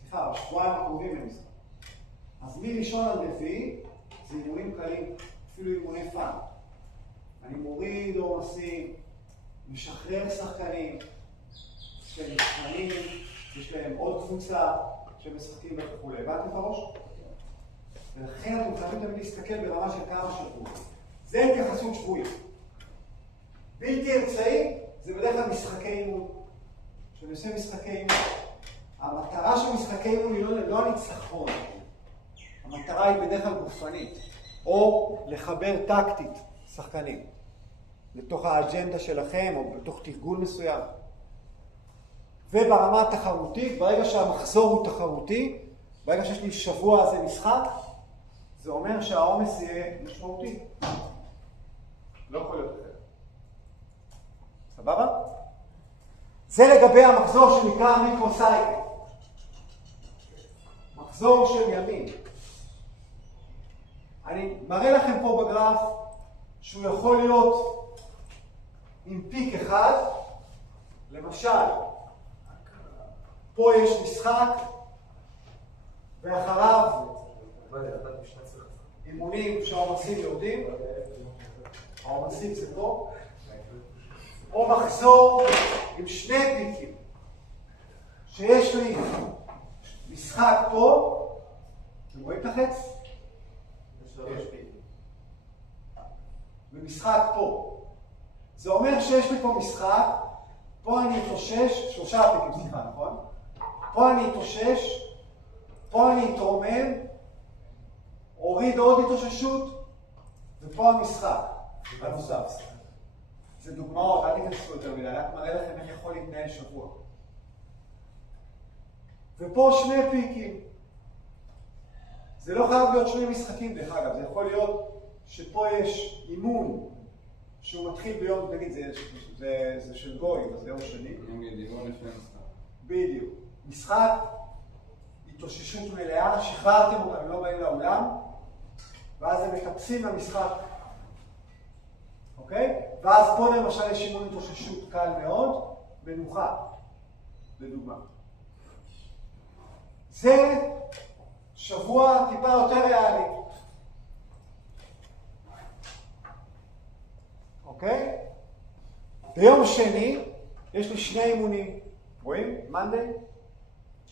סליחה, בשבועיים הקרובים אין משחק. אז מראשון עד רביעי זה אימונים קלים, אפילו אימוני פאן. אני מוריד עומסים, משחרר שחקנים, יש להם שחקנים, יש להם עוד קבוצה שמשחקים וכו'. הבנתם את הראש? ולכן אתם חייבים תמיד להסתכל ברמה של כמה שבועות. זה התייחסות שבועית. בלתי אמצעי זה בדרך כלל משחקי אימון. כשאני עושה משחקי אימון, המטרה של משחקי אימון היא לא הניצחון. המטרה היא בדרך כלל גופנית, או לחבר טקטית שחקנים לתוך האג'נדה שלכם, או בתוך תרגול מסוים. וברמה התחרותית, ברגע שהמחזור הוא תחרותי, ברגע שיש לי שבוע הזה משחק, זה אומר שהעומס יהיה משמעותי. לא יכול להיות אחר. סבבה? זה לגבי המחזור שנקרא מיקרו-סייקל. מחזור של ימים. אני מראה לכם פה בגרף שהוא יכול להיות עם פיק אחד. למשל, פה יש משחק ואחריו אימונים שהעומסים יורדים. העומסים זה פה. או מחזור עם שני פיקים. שיש לי משחק פה, אתם רואים את החץ? יש פיקים. ומשחק פה. זה אומר שיש לי פה משחק, פה אני אתאושש, 3 פיקים, סליחה, נכון? פה אני אתאושש, פה אני אתרומם, הוריד עוד התאוששות, ופה המשחק, הנוסף. זה דוגמאות, אל תיכנסו יותר מדי, רק מראה לכם איך יכול להתנהל שבוע. ופה 2 פיקים. זה לא חייב להיות 2 משחקים דרך אגב, זה יכול להיות שפה יש אימון שהוא מתחיל ביום, נגיד זה של גוי, אז זה יום שני. בדיוק. משחק, התאוששות מלאה, שחררתם אותם, הם לא באים לעולם, ואז הם מטפסים למשחק. אוקיי? ואז פה למשל יש אימון התאוששות קל מאוד, מנוחה, לדוגמה. זה שבוע טיפה יותר ריאלי. אוקיי? ביום שני יש לי 2 אימונים. רואים? מנדי?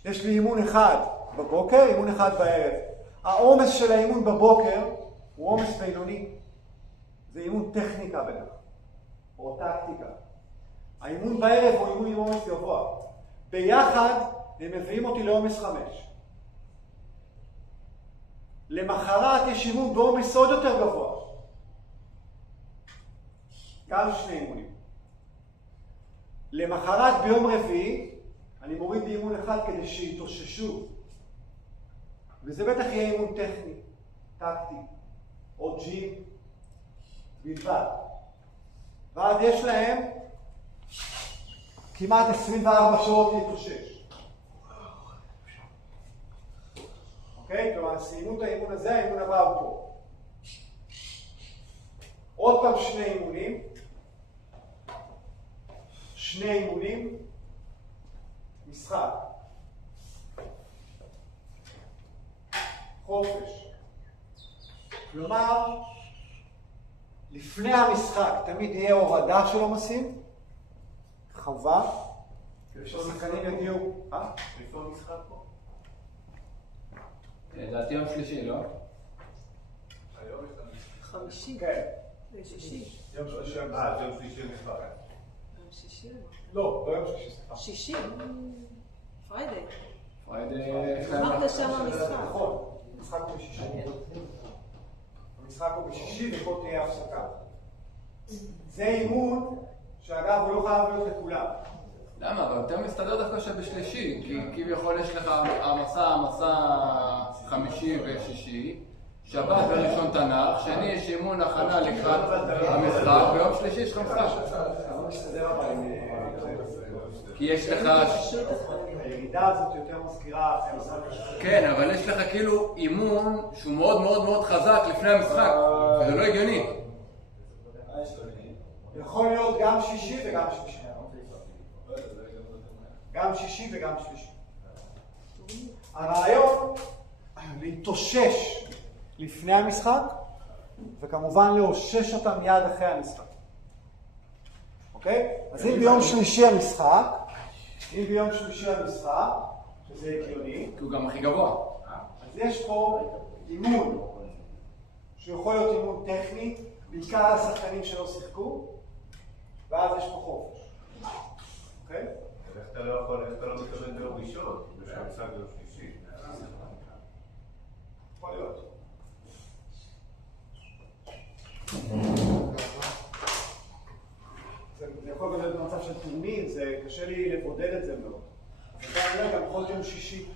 יש לי אימון אחד בבוקר, אימון אחד בערב. העומס של האימון בבוקר הוא עומס בינוני. זה אימון טכניקה בטח, או טקטיקה. האימון בערב הוא אימון עם עומס גבוה. ביחד הם מביאים אותי לעומס 5. למחרת יש אימון בעומס עוד יותר גבוה. גם 2 אימונים. למחרת ביום רביעי אני מוריד אימון אחד כדי שיתאוששו. וזה בטח יהיה אימון טכני, טקטי, או ג'ים. בלבד. ואז יש להם כמעט 24 שעות להתאושש. אוקיי? כלומר, סיימו את האימון הזה, האימון הבא הוא פה. עוד פעם 2 אימונים. 2 אימונים. משחק. חופש. כלומר, לפני המשחק תמיד יהיה הורדה של עומסים, חובה, כדי שהשחקנים יגיעו. איפה המשחק פה? לדעתי יום שלישי, לא? היום יש לנו... 50. כן. זה 60. יום שלישי. זה יום שלישי משחק. יום 60? לא, לא יום שלישי, סליחה. 60? פריידי. פריידי... אמרת שם המשחק. נכון, המשחק הוא בשישי. המשחק הוא בשישי ופה תהיה הפסקה. זה אימון שאגב הוא לא חייב להיות לכולם. למה? אבל יותר מסתדר דווקא שבשלישי, כי כביכול יש לך העמסה חמישי ושישי, שבת וראשון תנ"ך, שני יש אימון הכנה לקראת המשחק, ביום שלישי יש לך משחק. כי יש לך... הירידה הזאת יותר מזכירה אחרי המשחק. כן, אבל יש לך כאילו אימון שהוא מאוד מאוד מאוד חזק לפני המשחק, וזה לא הגיוני. יכול להיות גם שישי וגם שלישי. גם שישי וגם שלישי. הרעיון להתאושש לפני המשחק, וכמובן לאושש אותם מיד אחרי המשחק. אוקיי? אז אם ביום שלישי המשחק, שזה הגיוני, כי הוא גם הכי גבוה. אז יש פה אימון, שיכול להיות אימון טכני, בעיקר השחקנים שלא שיחקו, ואז יש פה חופש. אוקיי? איך אתה לא מקבל ביום ראשון? יש לך משחק ביום שלישי. יכול להיות. זה יכול להיות במצב של טורניר, זה קשה לי לבודד את זה מאוד. אבל גם יכול להיות יום שישי.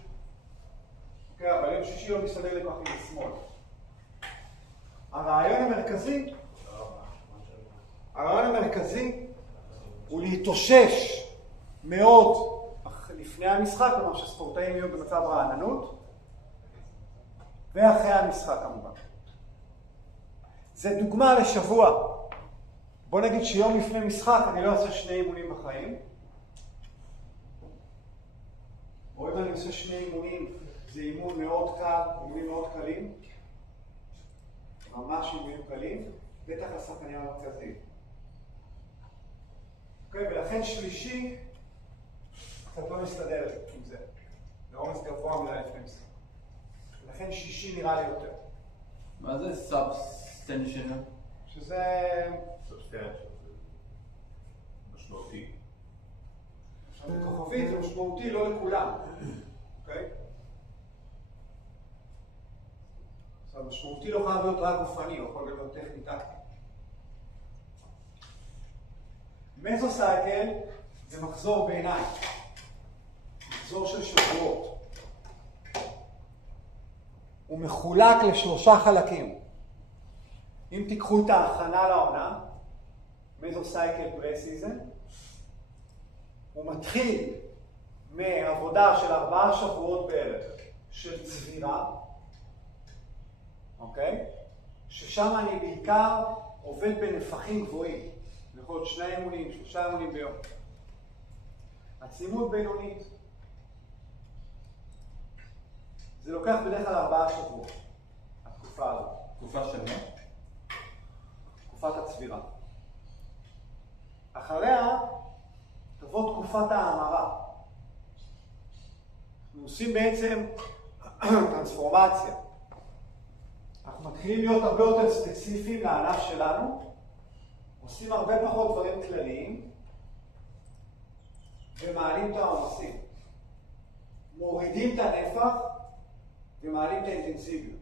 אוקיי, אבל יום שישי לא מסתדר לי כל כך עם השמאל. הרעיון המרכזי הוא להתאושש מאוד לפני המשחק, כלומר שספורטאים יהיו במצב רעננות, ואחרי המשחק כמובן. זה דוגמה לשבוע. בוא נגיד שיום לפני משחק אני לא אעשה 2 אימונים בחיים. או אם אני עושה 2 אימונים, זה אימון מאוד קל, אימונים מאוד קלים. ממש אימונים קלים, בטח השחקנים המרכזיים. אוקיי, ולכן שלישי קצת לא מסתדר עם זה. זה עומס גבוה מדי לפני משחק. לכן שישי נראה לי יותר. מה זה סאבסטנשיונל? שזה... משמעותי. עכשיו בכוכבית זה משמעותי לא לכולם. אוקיי? עכשיו משמעותי לא חייב להיות רק גופני, הוא יכול להיות טכני טקטי. מזוסייקל זה מחזור בעיניים. מחזור של שבועות. הוא מחולק ל3 חלקים. אם תיקחו את ההכנה לעונה, מזוסייקל פרסיזן, הוא מתחיל מעבודה של 4 שבועות בערך של צבירה, אוקיי? ששם אני בעיקר עובד בנפחים גבוהים. זה יכול להיות 2 אימונים, 3 אימונים ביום. עצימות בינונית. זה לוקח בדרך כלל 4 שבועות, התקופה הזאת. תקופה של מה? תקופת הצבירה. אחריה תבוא תקופת ההמרה. אנחנו עושים בעצם טרנספורמציה. אנחנו מתחילים להיות הרבה יותר ספציפיים לענף שלנו, עושים הרבה פחות דברים כלליים, ומעלים את העומסים. מורידים את הנפח ומעלים את האינטנסיביות.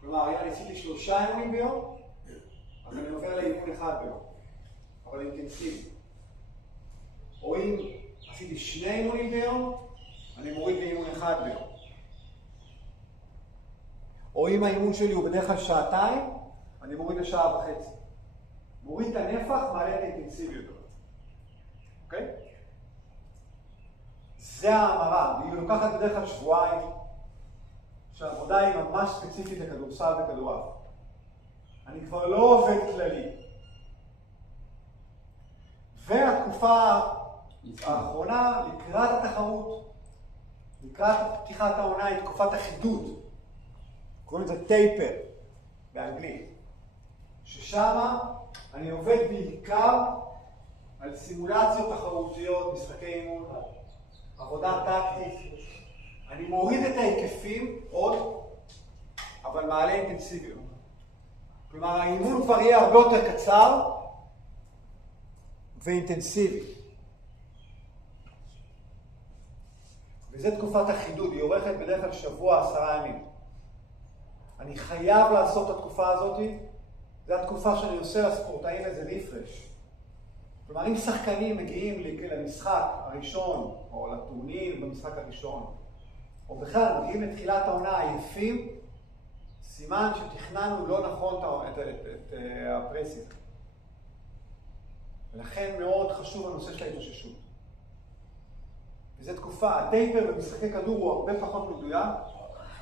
כלומר, אני עשיתי 3 אימונים ביום, אז אני עובר לאימון 1 ביום, אבל אינטנסיבי. או אם עשיתי 2 אימונים ביום, אני מוריד לאימון 1 ביום. או אם האימון שלי הוא בדרך כלל 2 שעות, אני מוריד ל1.5 שעות. מוריד את הנפח, מעלה את האינטנסיביות. אוקיי? זה ההמרה, והיא לוקחת בדרך כלל 2 שבועות, שהעבודה היא ממש ספציפית לכדורסל וכדורעף. אני כבר לא עובד כללי. והתקופה האחרונה, לקראת התחרות, לקראת פתיחת העונה, היא תקופת החידוד. קוראים לזה טייפר באנגלית. ששם אני עובד בעיקר על סימולציות תחרותיות, משחקי אימון, עבודה טקטית. אני מוריד את ההיקפים עוד, אבל מעלה אינטנסיביות. כלומר, האימון כבר יהיה הרבה יותר קצר ואינטנסיבי. וזה תקופת החידוד, היא אורכת בדרך כלל 7-10 ימים. אני חייב לעשות את התקופה הזאת, זו התקופה שאני עושה לספורטאים איזה ריפרש. כלומר, אם שחקנים מגיעים למשחק הראשון, או לטורניר במשחק הראשון, או בכלל מגיעים לתחילת העונה עייפים, סימן שתכננו לא נכון את הפרסיב. ולכן מאוד חשוב הנושא של ההתאוששות. וזו תקופה, הטייפר במשחקי כדור הוא הרבה פחות מדויק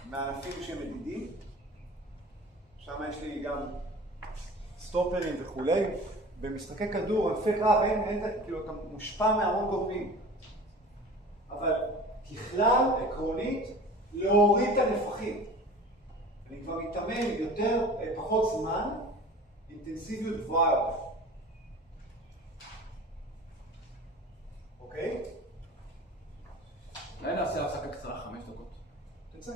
מהענפים שהם מדידים. שם יש לי גם סטופרים וכולי. במשחקי כדור, ענפי קרב, כאילו אתה מושפע מהמון גורמים. אבל ככלל, עקרונית, להוריד את הנפחים. אני כבר מתאמן פחות זמן, אינטנסיביות גבוהה יותר. אוקיי? אולי נעשה הפסקה קצרה, 5 דקות. תצא.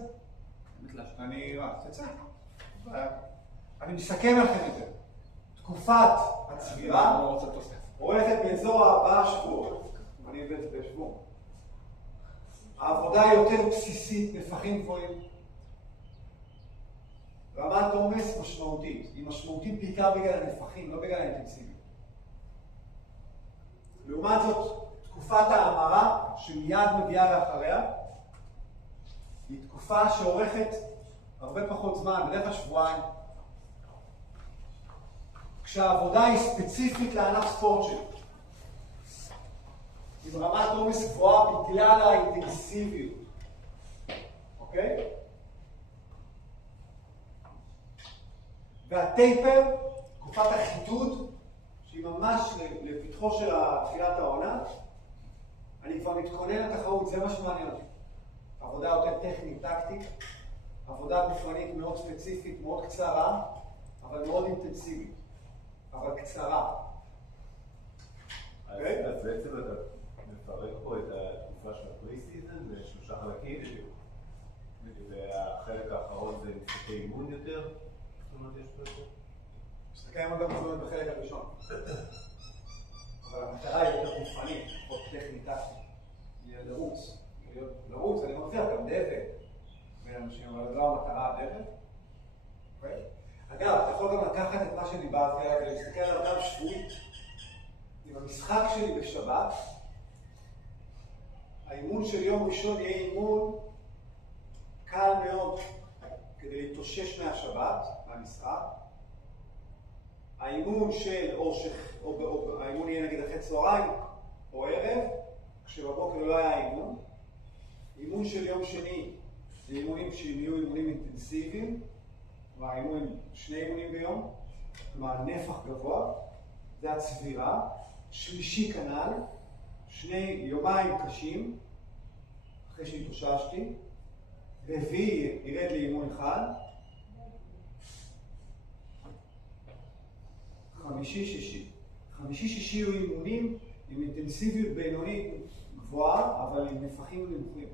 מתלש. אני רץ, תצא. אני מסכם לכם את זה. תקופת הצבירה הולכת מאזור 4 שבועות. אני הבאתי בשבוע. העבודה היא יותר בסיסית, נפחים גבוהים. רמת עומס משמעותית. היא משמעותית בעיקר בגלל הנפחים, לא בגלל האינטנסיביות. לעומת זאת, תקופת ההמרה, שמיד מגיעה לאחריה, היא תקופה שאורכת הרבה פחות זמן, בדרך כלל שבועיים. כשהעבודה היא ספציפית לענף ספורט שלי. עם רמת עומס גבוהה בגלל האינטנסיביות. אוקיי? והטייפר, תקופת החידוד, שהיא ממש לפתחו של תחילת העונה, אני כבר מתכונן לתחרות, זה מה שמעניין אותי. עבודה יותר טכנית, טקטית, עבודה גופנית מאוד ספציפית, מאוד קצרה, אבל מאוד אינטנסיבית, אבל קצרה. אז בעצם אתה מפרק פה את התקופה של הפרי-סיזן לשלושה חלקים, והחלק האחרון זה משחקי אימון יותר? זאת אומרת, יש פה יותר? משחקי אימון גם מזונות בחלק הראשון. אבל המטרה היא יותר גופנית, פחות טכנית, טקטית. לרוץ. לרוץ, אני מבטיח גם דבק בין אנשים, אבל לא המטרה הדבק. אגב, אתה יכול גם לקחת את מה שדיברתי עליו ולהסתכל על אותם שבועית. עם המשחק שלי בשבת, האימון של יום ראשון יהיה אימון קל מאוד כדי להתאושש מהשבת, מהמשחק. האימון של, או האימון יהיה נגיד אחרי צהריים או ערב, כשבבוקר לא היה אימון. אימון של יום שני זה אימונים שיהיו אימונים אינטנסיביים, כלומר שני אימונים ביום, כלומר נפח גבוה, זה הצבירה. שלישי כנ"ל, יומיים קשים, אחרי שהתאוששתי. רביעי ירד לאימון אחד. חמישי-שישי יהיו אימונים עם אינטנסיביות בינונית גבוהה, אבל עם נפחים נמוכים.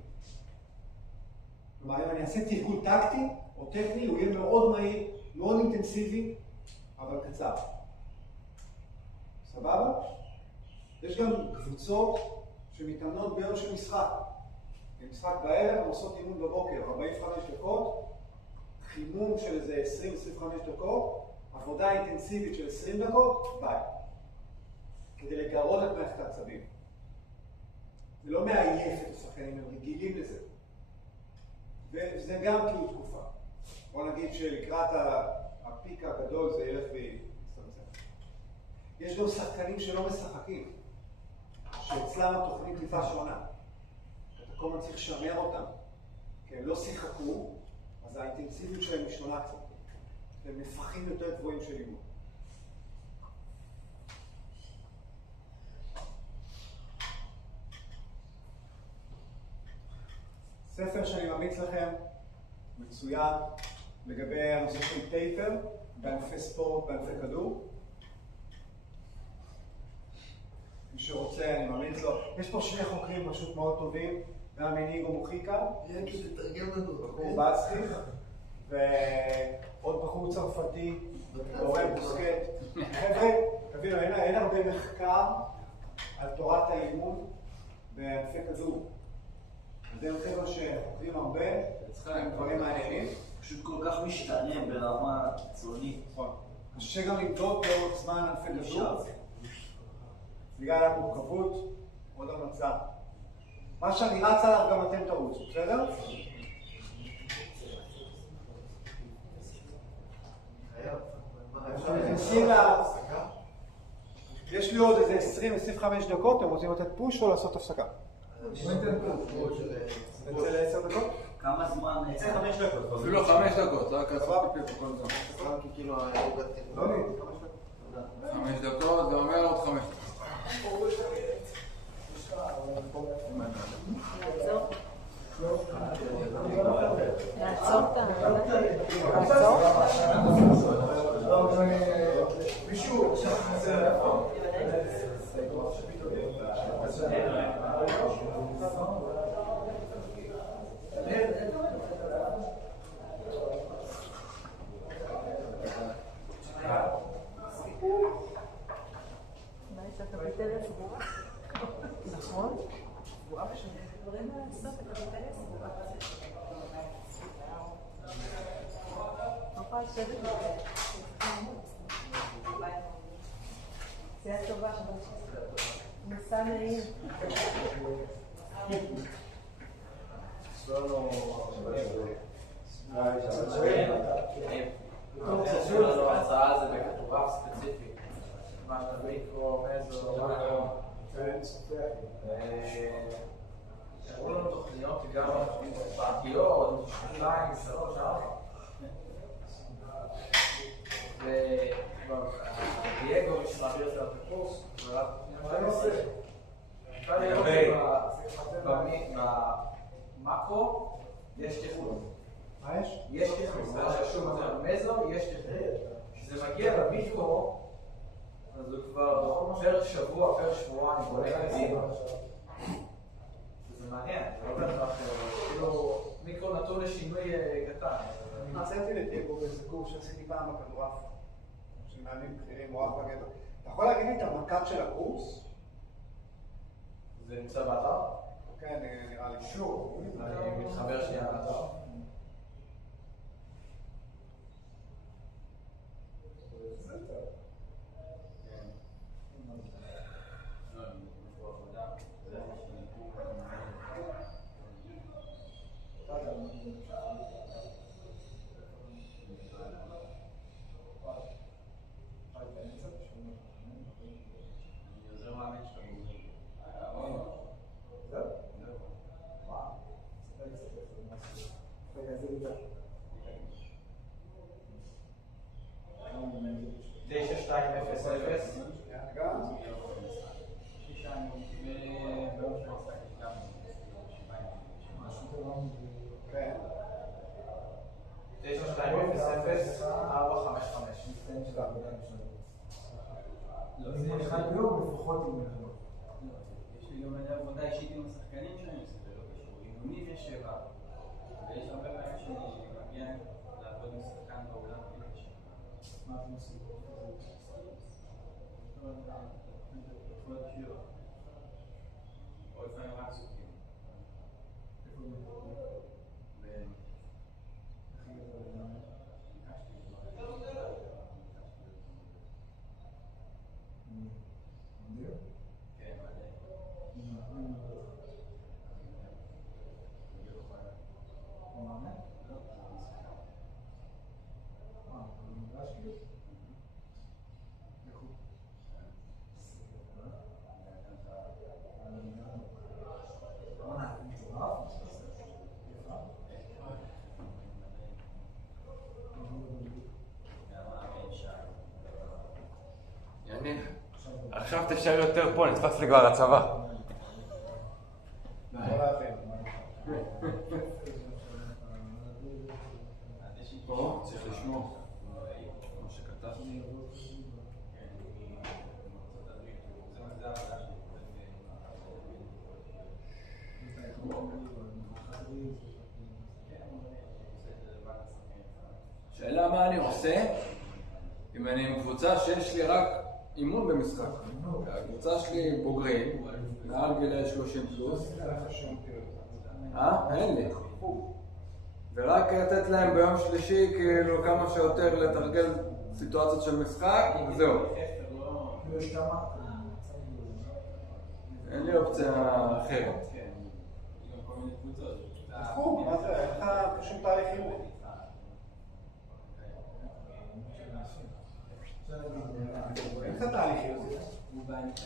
כלומר, אם אני אעשה תרגול טקטי או טכני, הוא יהיה מאוד מהיר, מאוד אינטנסיבי, אבל קצר. סבבה? יש גם קבוצות שמתאמנות ביום של משחק. במשחק בערב, הם עושות אימון בבוקר, 45 דקות, חימום של איזה 20-25 דקות, עבודה אינטנסיבית של 20 דקות, ביי. כדי לגרות את מערכת העצבים. זה לא מעייף את השחקנים, הם רגילים לזה. וזה גם כאילו תקופה. בוא נגיד שלקראת הפיק הגדול זה ילך ויצטמצם. יש גם שחקנים שלא משחקים, שאצלם התוכנית טיפה שונה. אתה כל הזמן צריך לשמר אותם, כי הם לא שיחקו, אז האינטנסיביות שלהם היא שונה קצת. הם נפחים יותר גבוהים של אימון. ספר שאני ממליץ לכם, מצוין, לגבי הנושא של טייפר, בענפי ספורט, בענפי כדור. מי שרוצה, אני ממליץ לו. יש פה שני חוקרים פשוט מאוד טובים, גם איניגו מוחיקה, בחור בסקי, ועוד בחור צרפתי, אורן בוסקט. חבר'ה, תבינו, אין הרבה מחקר על תורת האימון בענפי כדור. זה חבר'ה שחוקרים הרבה, הם דברים מעניינים. פשוט כל כך משתנה ברמה קיצונית. נכון. קשה גם למדוד לאורך זמן ענפי כדור. בגלל המורכבות, עוד המלצה. מה שאני רץ עליו גם אתם תרוצו, בסדר? נכנסים יש לי עוד איזה 20-25 דקות, אתם רוצים לתת פוש או לעשות הפסקה? נצא ל10 דקות? כמה זמן? 5 דקות. אפילו 5 דקות, רק לעשות פיפי בכל זמן. 5 דקות, זה אומר עוד 5 דקות. לעצור אותה. מישהו הקפיטריה סגורה. נכון? סגורה בשביל דברים לעשות, הקפיטריה סגורה. נוכל לשבת בזה. זה היה טובה, מסע נעים. תעשו לנו הצעה זה בכתורה ספציפית. מה שאתה מיקרו, מזו, תראו לנו תוכניות גם פרטיות, 2, 3, 4. ודייגו שמעביר את הקורס, אפשר לראות במקרו יש תכנון. מה יש? יש תכנון, זה ששוב במזו יש תכנון. כשזה מגיע למיקרו, אז הוא כבר פר שבוע, פר שבועיים, בונה קדימה. זה מעניין, זה לא בהכרח, כאילו מיקרו נתון לשינוי קטן. נעשיתי לדייגו באיזה קורס שעשיתי פעם בכדורעף, של מאמנים בכירים או אף בגדול. אתה יכול להגיד לי את המקד של הקורס? זה נמצא באתר? כן, נראה לי. שוב, אני מתחבר שנייה לאתר. יש לי גם עבודה אישית עם השחקנים שאני עושה, זה לא קשור. אימונים יש 7, ויש הרבה פעמים שאני מגיע לעבוד עם שחקן באולם בלי קשר. מה אתם עושים? או לפעמים רק סוכים. איפה זה מקום? עכשיו תשאר יותר פה, נתפס לי כבר הצבא. פה צריך לשמור. כמו שכתבתי. שאלה מה אני עושה אם אני עם קבוצה שיש לי רק אימון במשחק. הקבוצה שלי בוגרים, מעל גילי 30 פלוס. אין לי. ורק לתת להם ביום שלישי כאילו כמה שיותר לתרגל סיטואציות של משחק, וזהו. אין לי אופציה אחרת. מיני קבוצות. תחום, מה זה? אין לך שום תהליך אימון. אין לך תהליך אימון.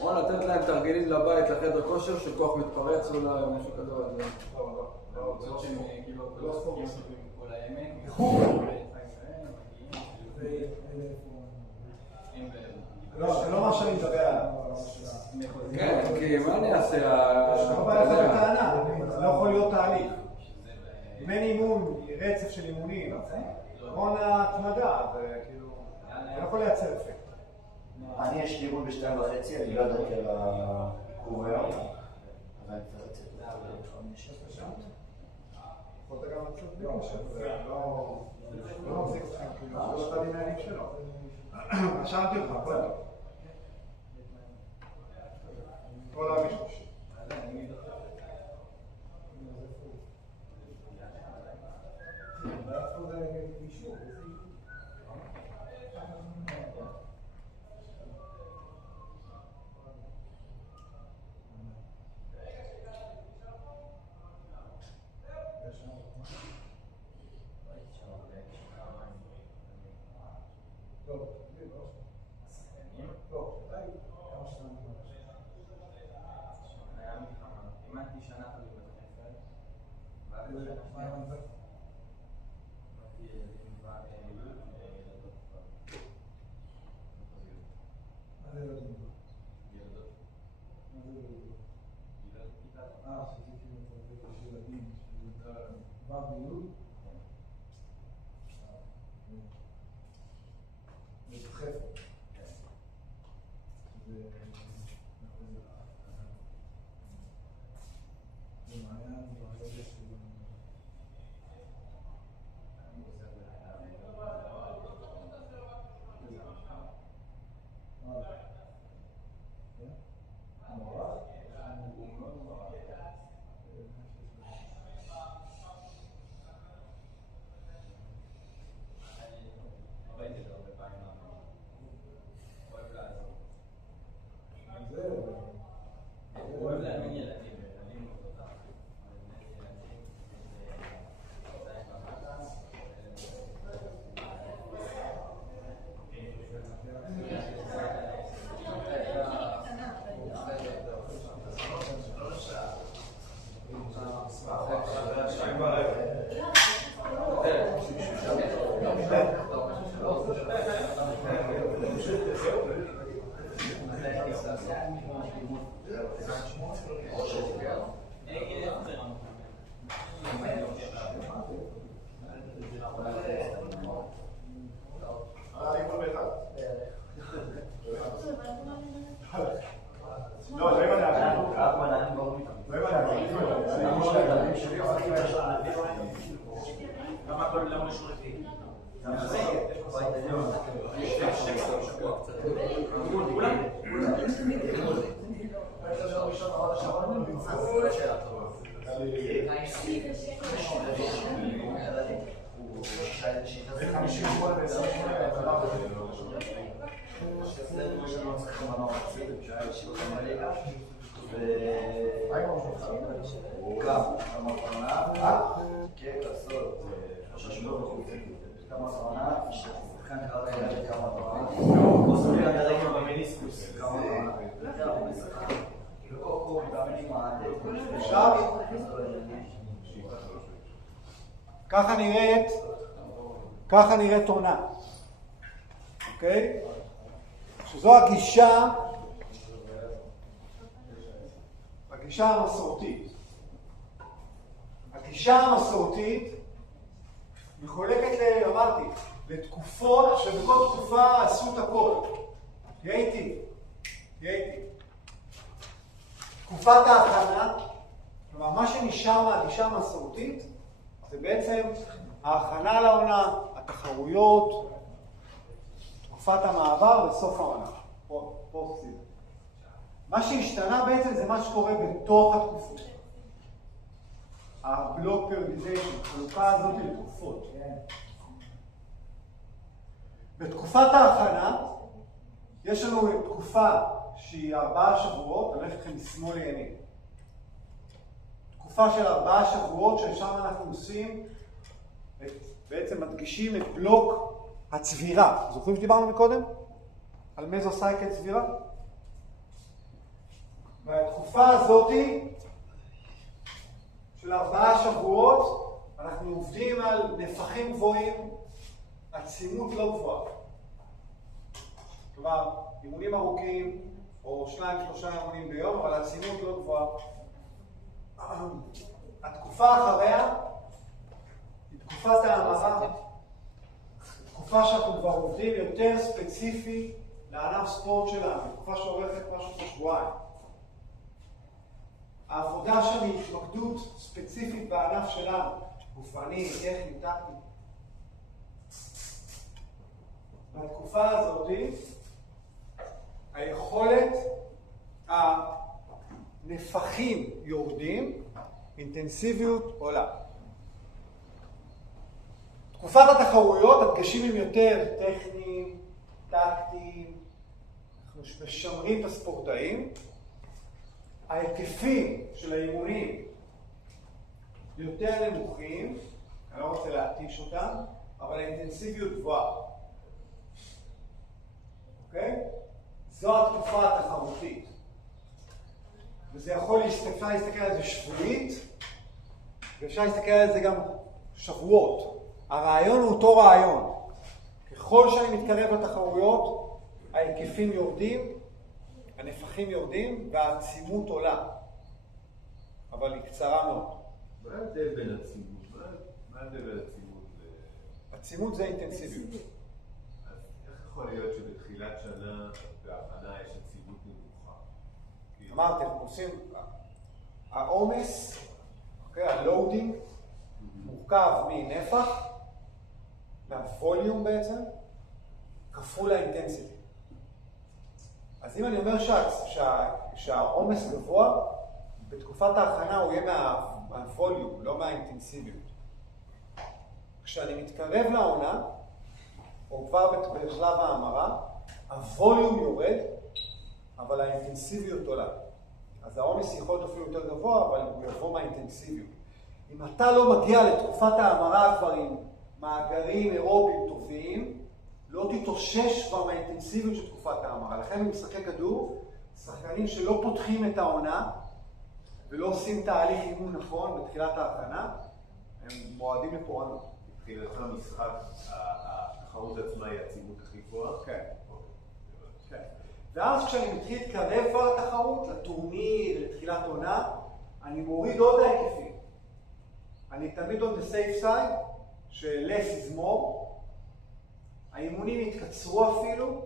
או לתת להם תרגילים לבית, לחדר כושר, של כוח מתפרץ אולי או משהו כזה. קבוצות שהם כאילו כל הימין. לא, זה לא מה שאני מדבר עליו. כן, כי מה אני אעשה? לא בא לך בטענה, זה לא יכול להיות תהליך. אם אין אימון, רצף של אימונים, המון התמדה, זה כאילו, זה לא יכול לייצר אפקט. אני יש לי אימון ב2:30, אני לא ידעתי על הקור היום, אבל אני צריך לצאת ל5 שעות. יכולת גם לצאת ביום שזה לא מחזיק אתכם, כאילו, זה לא תדעים מהעלים שלו. רשמתי לך, הכל טוב. כל המשפש. ככה נראית עונה, אוקיי? שזו הגישה המסורתית. הגישה המסורתית מחולקת, אמרתי, לתקופות שבכל תקופה עשו את הכל. תהיה איתי. תקופת ההכנה, כלומר מה שנשאר מהגישה המסורתית זה בעצם ההכנה לעונה, התחרויות, תקופת המעבר וסוף העונה. פה סיום. מה שהשתנה בעצם זה מה שקורה בתוך התקופות. הבלוק פריודיזיישן, החלוקה הזאת לתקופות. בתקופת ההכנה יש לנו תקופה שהיא 4 שבועות, אני הולך איתכם משמאל לימין. תקופה של 4 שבועות ששם אנחנו עושים, בעצם מדגישים את בלוק הצבירה. זוכרים שדיברנו מקודם? על מזוסייקל צבירה? בתקופה הזאת של 4 שבועות אנחנו עובדים על נפחים גבוהים, עצימות לא גבוהה. כלומר, אימונים ארוכים, או 2-3 אימונים ביום, אבל עצימות לא גבוהה. התקופה אחריה היא תקופת ההמרה, תקופה שאנחנו כבר עובדים יותר ספציפי לענף ספורט שלנו, תקופה שאורכת משהו כשבועיים. העבודה שם היא התמקדות ספציפית בענף שלנו, גופני, טכני, טקטי. בתקופה הזאת, היכולת, הנפחים יורדים, אינטנסיביות עולה. תקופת התחרויות, הדגשים הם יותר טכניים, טקטיים, אנחנו משמרים את הספורטאים. ההיקפים של האימונים יותר נמוכים, אני לא רוצה להתיש אותם, אבל האינטנסיביות גבוהה. אוקיי? זו התקופה התחרותית. וזה יכול להסתכל על זה שבועית, ואפשר להסתכל על זה גם שבועות. הרעיון הוא אותו רעיון. ככל שאני מתקרב לתחרויות, ההיקפים יורדים, הנפחים יורדים, והעצימות עולה. אבל היא קצרה מאוד. מה ההבדל בין עצימות? מה ההבדל בין עצימות עצימות זה אינטנסיביות. אז איך יכול להיות שבתחילת שנה בהכנה יש עצימות נמוכה? אמרתי, אנחנו עושים, העומס, הלואודינג, מורכב מנפח, מהווליום בעצם, כפול האינטנסיטי. אז אם אני אומר שהעומס גבוה, בתקופת ההכנה הוא יהיה מהווליום, לא מהאינטנסיביות. כשאני מתקרב לעונה, או כבר בשלב ההמרה, הווליום יורד, אבל האינטנסיביות עולה. אז העומס יכול להיות אפילו יותר גבוה, אבל הוא יבוא מהאינטנסיביות. אם אתה לא מגיע לתקופת ההמרה כבר עם מאגרים אירוביים טובים, לא תתאושש כבר מהאינטנסיביות של תקופת ההמרה. לכן במשחקי כדור, שחקנים שלא פותחים את העונה, ולא עושים תהליך אימון נכון בתחילת ההכנה, הם מועדים לפורענות. מבחינתך המשחק, התחרות עצמה היא העצימות הכי גבוהה? כן. כן. ואז כשאני מתחיל להתקרב כבר לתחרות, לטורניר, לתחילת עונה, אני מוריד עוד ההיקפים. אני תמיד on the safe side, ש-less is more. האימונים יתקצרו אפילו,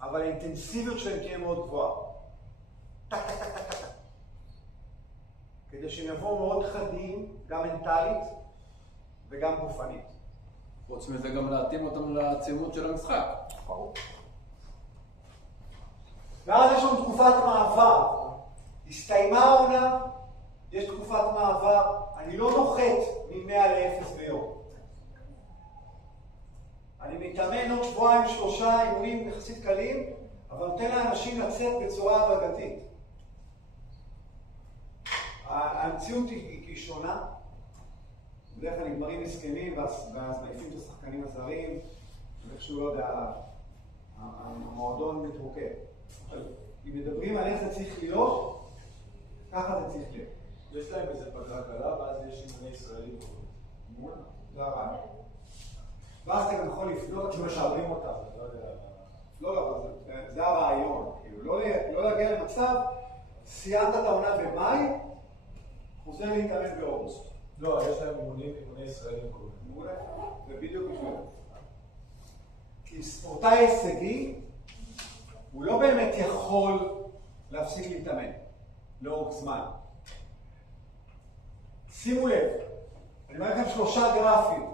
אבל האינטנסיביות שלהם תהיה מאוד גבוהה. טק, טק, טק, טק, טק. כדי שהם יבואו מאוד חדים, גם מנטלית וגם גופנית. חוץ מזה גם להתאים אותם לעצימות של המשחק. ברור. ואז יש לנו תקופת מעבר. הסתיימה העונה, יש תקופת מעבר. אני לא נוחת מ-100 ל-0 ביום. אני מתאמן עוד שבועיים, 3 אימונים יחסית קלים, אבל נותן לאנשים לצאת בצורה הדרגתית. המציאות היא שונה. בדרך כלל נגמרים הסכמים, ואז מעיפים את השחקנים הזרים, ואיכשהו לא יודע, המועדון מתרוקד. אם מדברים על איך זה צריך להיות, ככה זה צריך להיות. יש להם איזה פגרה קלה, ואז יש אימוני ישראלים. זה הרעיון. ואז אתה גם יכול לפנות, שמשארים אותם, לא יודע. לא, זה הרעיון. לא להגיע למצב, סיימת את העונה במאי, חוזר להתאמן באוגוסט. לא, יש להם אימוני ישראלים קודם. מעולה, זה בדיוק בשביל. כי ספורטאי הישגי, הוא לא באמת יכול להפסיק להתאמן לאורך זמן. שימו לב, אני אומר לכם 3 גרפים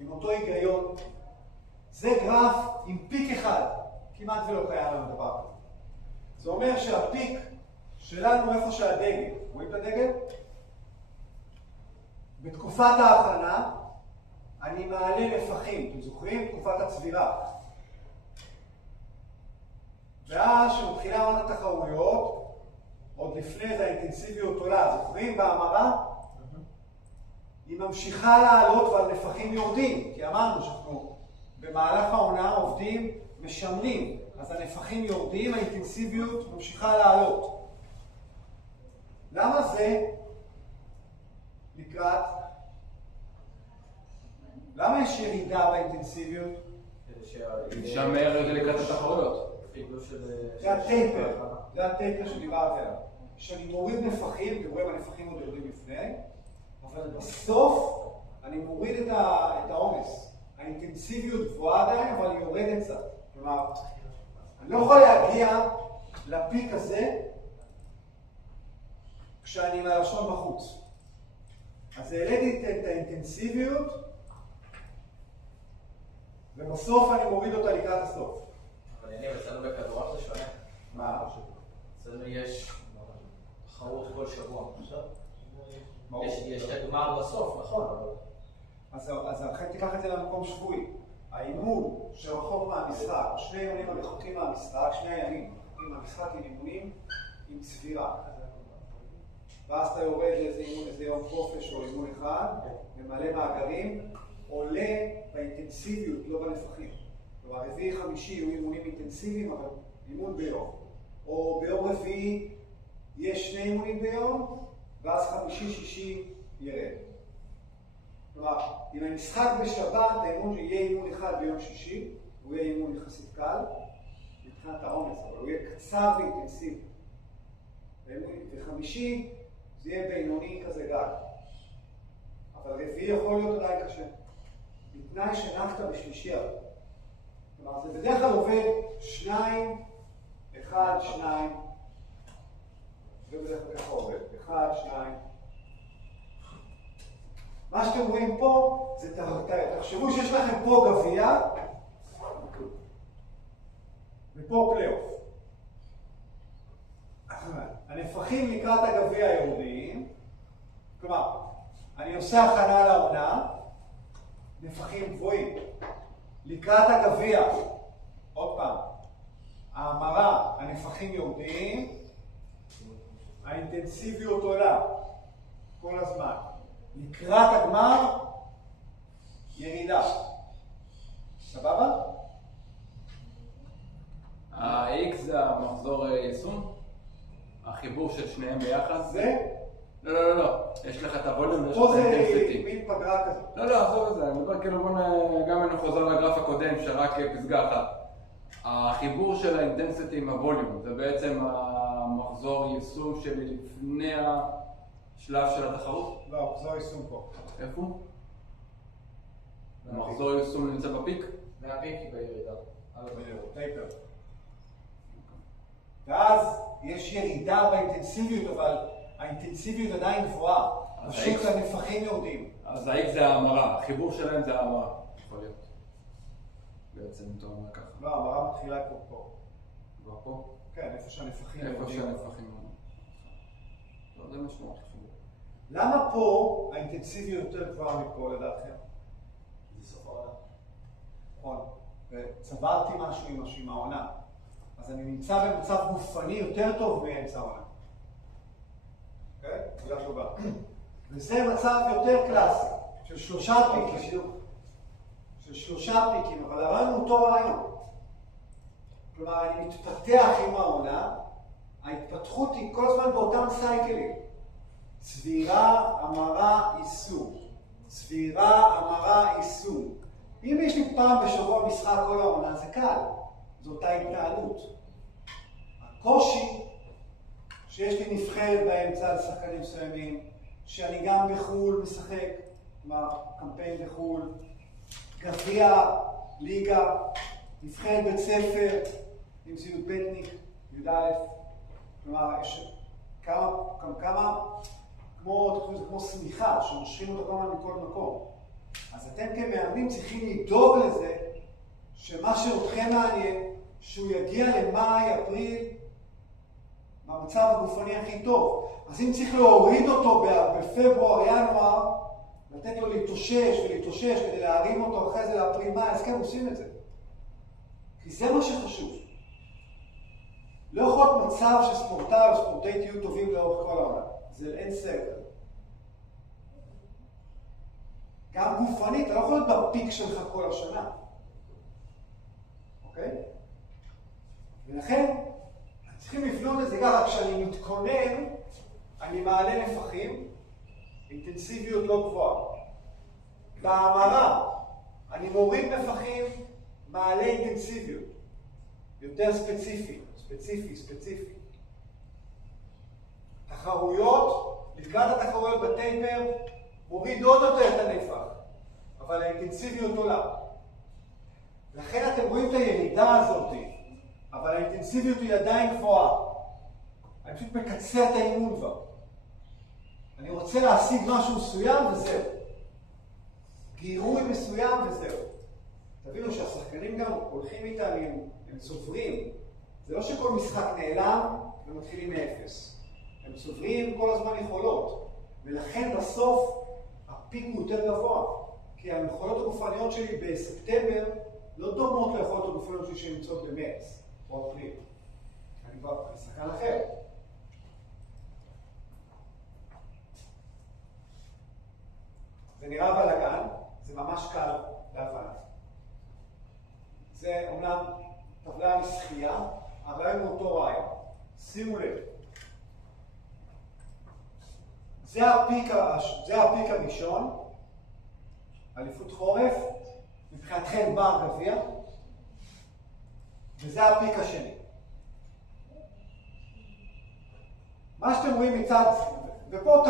עם אותו היגיון. זה גרף עם פיק אחד, כמעט ולא קיים לנו דבר כזה. זה אומר שהפיק שלנו איפה שהדגל, רואים את הדגל? בתקופת ההכנה אני מעלה נפחים, אתם זוכרים? תקופת הצבירה. ואז כשמתחילה עונת התחרויות, עוד לפני זה האינטנסיביות עולה. זוכרים בהמרה? היא ממשיכה לעלות והנפחים יורדים, כי אמרנו שאנחנו במהלך העונה עובדים משמרים, אז הנפחים יורדים, האינטנסיביות ממשיכה לעלות. למה זה לקראת? למה יש ירידה באינטנסיביות? שם מהר זה לקראת התחרויות. זה הטייפר, זה הטייפר שדיברתי עליו. כשאני מוריד נפחים, אתם רואים הנפחים עוד יורדים לפני, אבל בסוף אני מוריד את העומס. האינטנסיביות גבוהה עדיין, אבל היא יורדת קצת. כלומר, אני לא יכול להגיע לפיק הזה כשאני עם הלשון בחוץ. אז העליתי את האינטנסיביות, ובסוף אני מוריד אותה לקראת הסוף. אבל יניב, אצלנו בכדורעף זה שונה. מה? אצלנו יש תחרות כל שבוע. יש את הגמר בסוף, נכון? אז לכן תיקח את זה למקום שבועי. האימון שרחוק מהמשחק, שני אימונים הרחוקים מהמשחק, שני הימים הרחוקים מהמשחק עם אימונים עם צבירה. ואז אתה יורד לאיזה יום חופש או אימון אחד, ממלא מאגרים, עולה באינטנסיביות, לא בנפחים. כלומר, רביעי חמישי יהיו אימונים אינטנסיביים, אבל אימון ביום. או ביום רביעי יש שני אימונים ביום, ואז חמישי שישי ירד. כלומר, אם המשחק בשבת, האימון יהיה אימון אחד ביום שישי, הוא יהיה אימון יחסית קל, מבחינת העומס, אבל הוא יהיה קצר ואינטנסיבי. וחמישי זה יהיה בינוני כזה גג. אבל רביעי יכול להיות עדיין קשה. בתנאי שנקת בשלישי אבל. כלומר, זה בדרך כלל עובד 2, 1, 2, ובדרך כלל ככה עובד, 1, 2. מה שאתם רואים פה, זה תחשבו שיש לכם פה גביע, ופה פלייאוף. הנפחים לקראת הגביע יורדים, כלומר, אני עושה הכנה לעונה, נפחים גבוהים. לקראת הגביע, עוד פעם, ההמרה, הנפחים יורדים, האינטנסיביות עולה כל הזמן. לקראת הגמר, ירידה. סבבה? ה-X זה המחזור יישום? החיבור של שניהם ביחד? זה? לא. יש לך את הווליום ויש לך פה את זה האינטנסיטי. מין פגרה כזה. לא, עזוב את זה. אני מדבר כאילו גם אני חוזר לגרף הקודם שרק פסגה אחת. החיבור של האינטנסיטי עם הווליום זה בעצם המחזור יישום שלי לפני השלב של התחרות? לא, מחזור יישום פה. איפה? המחזור יישום נמצא בפיק? מהפיק היא בירידה. טייפר. ואז יש ירידה באינטנסיביות, אבל האינטנסיביות עדיין גבוהה. פשוט הנפחים יורדים. אז ה-X זה ההמרה, החיבור שלהם זה ההמרה. יכול להיות. בעצם אתה אומר ככה. לא, ההמרה מתחילה פה. כבר פה? כן, איפה שהנפחים יורדים. איפה שהנפחים יורדים. לא, זה משמעות חיבור. למה פה האינטנסיביות יותר גבוהה מפה לדעתכם? זה סוף העונה. נכון. וצברתי משהו עם העונה. אז אני נמצא במצב גופני יותר טוב מאמצע העונה. אוקיי? תודה טובה. וזה מצב יותר קלאסי, של 3 פיקים. של 3 פיקים, אבל הרעיון הוא אותו רעיון. כלומר, אני מתפתח עם העונה, ההתפתחות היא כל הזמן באותם סייקלים. צבירה, המרה, יישום. צבירה, המרה, יישום. אם יש לי פעם בשבוע משחק כל העונה, זה קל. זו אותה התנהלות. הקושי שיש לי נבחרת באמצע לשחקנים מסוימים, שאני גם בחו"ל משחק, כלומר, קמפיין בחו"ל, גביע, ליגה, נבחרת בית ספר, אם זה י"בניק, י"א, כלומר, יש כמה, כמו סמיכה, שמושכים אותה כל הזמן מכל מקום. אז אתם כמאמנים צריכים לדאוג לזה, שמה שאתכם מעניין, שהוא יגיע למאי, אפריל, במצב הגופני הכי טוב. אז אם צריך להוריד אותו בפברואר, ינואר, לתת לו להתאושש כדי להרים אותו אחרי זה לאפריל, מאי, אז כן עושים את זה. כי זה מה שחשוב. לא יכול להיות מצב שספורטאי או ספורטאי תהיו טובים לאורך כל העונה. זה אין סגל. גם גופנית, אתה לא יכול להיות בפיק שלך כל השנה. אוקיי? ולכן, צריכים לבנות את זה ככה, כשאני מתכונן, אני מעלה נפחים, אינטנסיביות לא גבוהה. בהמרה, אני מוריד נפחים, מעלה אינטנסיביות. יותר ספציפי. תחרויות, לקראת התחרויות בטייפר, מוריד עוד יותר את הנפח, אבל האינטנסיביות עולה. לכן אתם רואים את הירידה הזאת, אבל האינטנסיביות היא עדיין גבוהה. אני פשוט מקצר את האימון כבר. אני רוצה להשיג משהו מסוים וזהו. גירוי מסוים וזהו. תבינו שהשחקנים גם הולכים איתם, הם צוברים. זה לא שכל משחק נעלם ומתחילים מאפס. הם צוברים כל הזמן יכולות. ולכן בסוף הפיק הוא יותר גבוה. כי היכולות הגופניות שלי בספטמבר לא דומות ליכולות הגופניות שלי שנמצאות במרץ או אפריל. אני כבר שחקן אחר. זה נראה בלגן, זה ממש קל להבנה. זה אומנם טבלה משחייה, אבל אין אותו רעיון. שימו לב. זה הפיק הראשון, אליפות חורף, מבחינתכם בר גביע, וזה הפיק השני. מה שאתם רואים מצד, ופה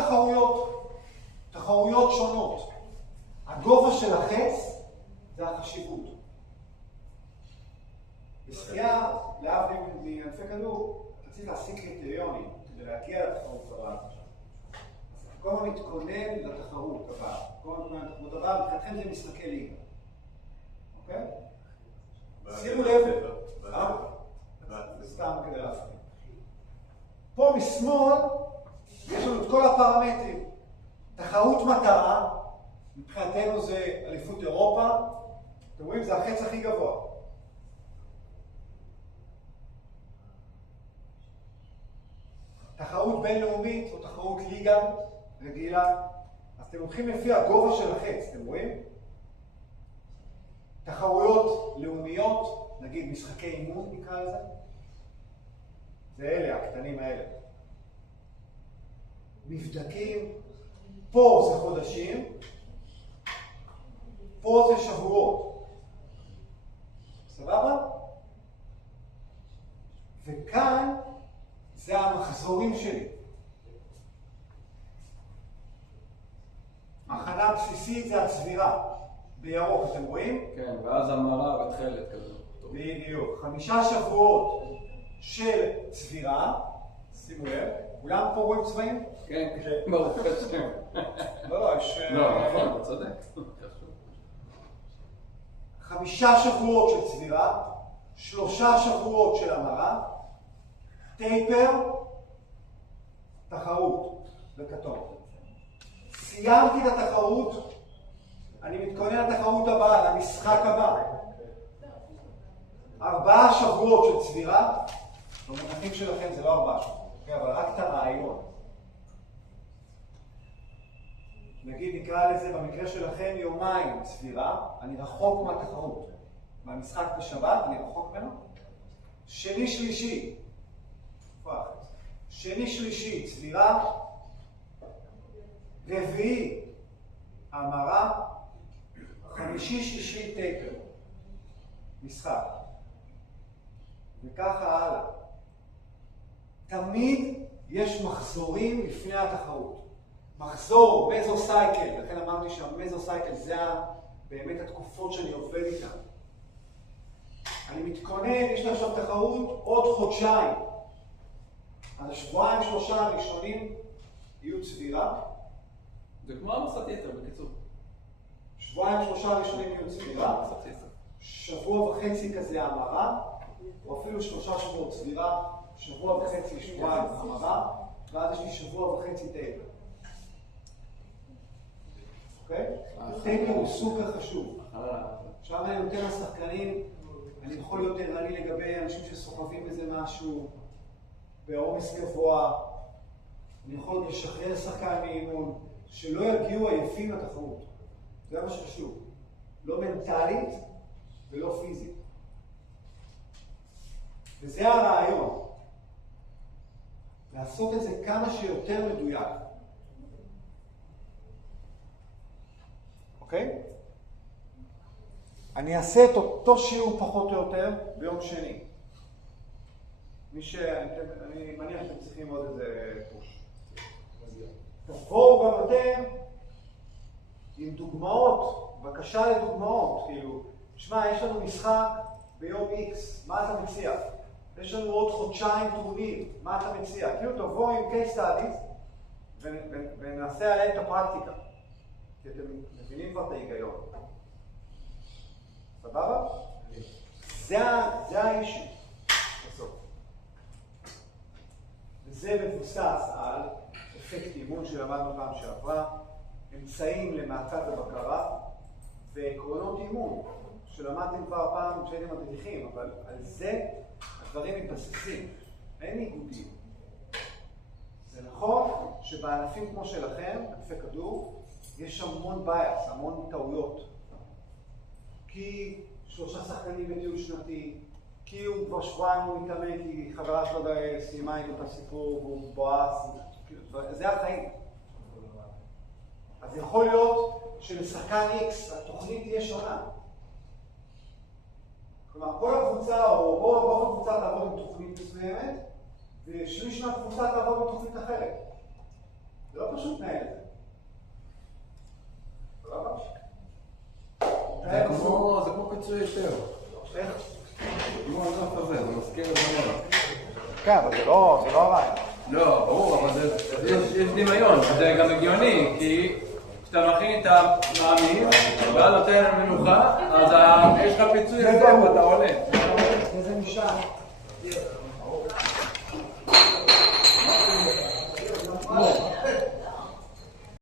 תחרויות שונות. הגובה של החץ זה החשיבות. בשחייה, להבדיל מענפי כדור, אתה צריך להשיג קריטריונים כדי להגיע לתחרות הבאה. אז כל הזמן מתכונן לתחרות הבאה. כל הזמן מתכונן לתחרות הבאה, מבחינתכם זה משחקי ליגה. אוקיי? שימו לב. זה סתם כדי להפריד. פה משמאל יש לנו את כל הפרמטרים. תחרות מטרה, מבחינתנו זה אליפות אירופה. אתם רואים, זה החץ הכי גבוה. תחרות בינלאומית או תחרות ליגה רגילה, אז אתם הולכים לפי הגובה של החץ, אתם רואים? תחרויות לאומיות, נגיד משחקי אימון נקרא לזה, זה אלה, הקטנים האלה. מבדקים, פה זה חודשים, פה זה שבועות. סבבה? וכאן זה המחזורים שלי. הכנה בסיסית זה הצבירה. בירוק, אתם רואים? כן, ואז המרה בתחילת כזה. בדיוק. 5 שבועות של צבירה. שימו לב. כולם פה רואים צבעים? כן, ברוך השם. לא, יש... לא, נכון, אתה צודק. 5 שבועות של צבירה, 3 שבועות של המרה, טייפר, תחרות, בכתום. סיימתי את התחרות, אני מתכונן לתחרות הבאה, למשחק הבא. 4 שבועות של צבירה, במונחים שלכם זה לא 4 שבועות, אבל רק את הרעיון. נגיד נקרא לזה במקרה שלכם יומיים צבירה, אני רחוק מהתחרות. במשחק בשבת אני רחוק ממנו. שני שלישי צבירה, רביעי המרה, חמישי שישי טייפר, משחק. וככה הלאה. תמיד יש מחזורים לפני התחרות. מחזור, מזוסייקל, לכן אמרתי שהמזוסייקל זה באמת התקופות שאני עובד איתן. אני מתכונן, יש לי עכשיו תחרות עוד חודשיים. אז השבועיים 3 הראשונים יהיו צבירה. זה כמו המסת יתר, בקיצור. שבועיים 3 הראשונים יהיו צבירה. שבוע וחצי כזה המרה, או אפילו 3 שבועות צבירה, שבוע וחצי שבועיים המרה, ואז יש לי שבוע וחצי טייפר. אוקיי? טייפר הוא סופר חשוב. עכשיו אני נותן לשחקנים, אני יכול להיות ערני לגבי אנשים שסוחבים בזה משהו, בעומס גבוה, אני יכול לשחרר שחקן מאימון, שלא יגיעו עייפים לתחרות. זה מה שחשוב. לא מנטלית ולא פיזית. וזה הרעיון. לעשות את זה כמה שיותר מדויק. אוקיי? אני אעשה את אותו שיעור פחות או יותר ביום שני. אני מניח שאתם צריכים עוד איזה פוש. תבואו גם אתם עם דוגמאות, בבקשה לדוגמאות, כאילו, שמע, יש לנו משחק ביום X, מה אתה מציע? יש לנו עוד חודשיים טורניר, מה אתה מציע? כאילו תבואו עם case studies ונעשה עליהם את הפרקטיקה, כי אתם מבינים כבר את ההיגיון. סבבה? זה האישי. בסוף. וזה מבוסס על אפקט אימון שלמדנו פעם שעברה, אמצעים למעקב ובקרה, ועקרונות אימון שלמדתם כבר פעם כשהייתם מדריכים, אבל על זה הדברים מתבססים, אין איגודים. זה נכון שבענפים כמו שלכם, ענפי כדור, יש המון בייס, המון טעויות. כי 3 שחקנים בטיול שנתי, כי הוא כבר שבועיים הוא מתאמן, כי חברה שלו סיימה איתו את הסיפור והוא בועס, זה החיים. אז יכול להיות שלשחקן X התוכנית תהיה שונה. כלומר, כל הקבוצה או רוב הקבוצה תעבוד עם תוכנית מסוימת, ושליש מהקבוצה תעבוד עם תוכנית אחרת. זה לא פשוט נהל את זה. סבבה? זה כמו פיצוי יותר. איך? כמו הענף הזה, זה מזכיר את זה. כן, אבל זה לא הרעיון. לא, ברור, אבל יש דמיון, זה גם הגיוני, כי כשאתה מכין את המאמין, ואז נותן מנוחה, אז יש לך פיצוי יותר ואתה עולה. וזה נשאר.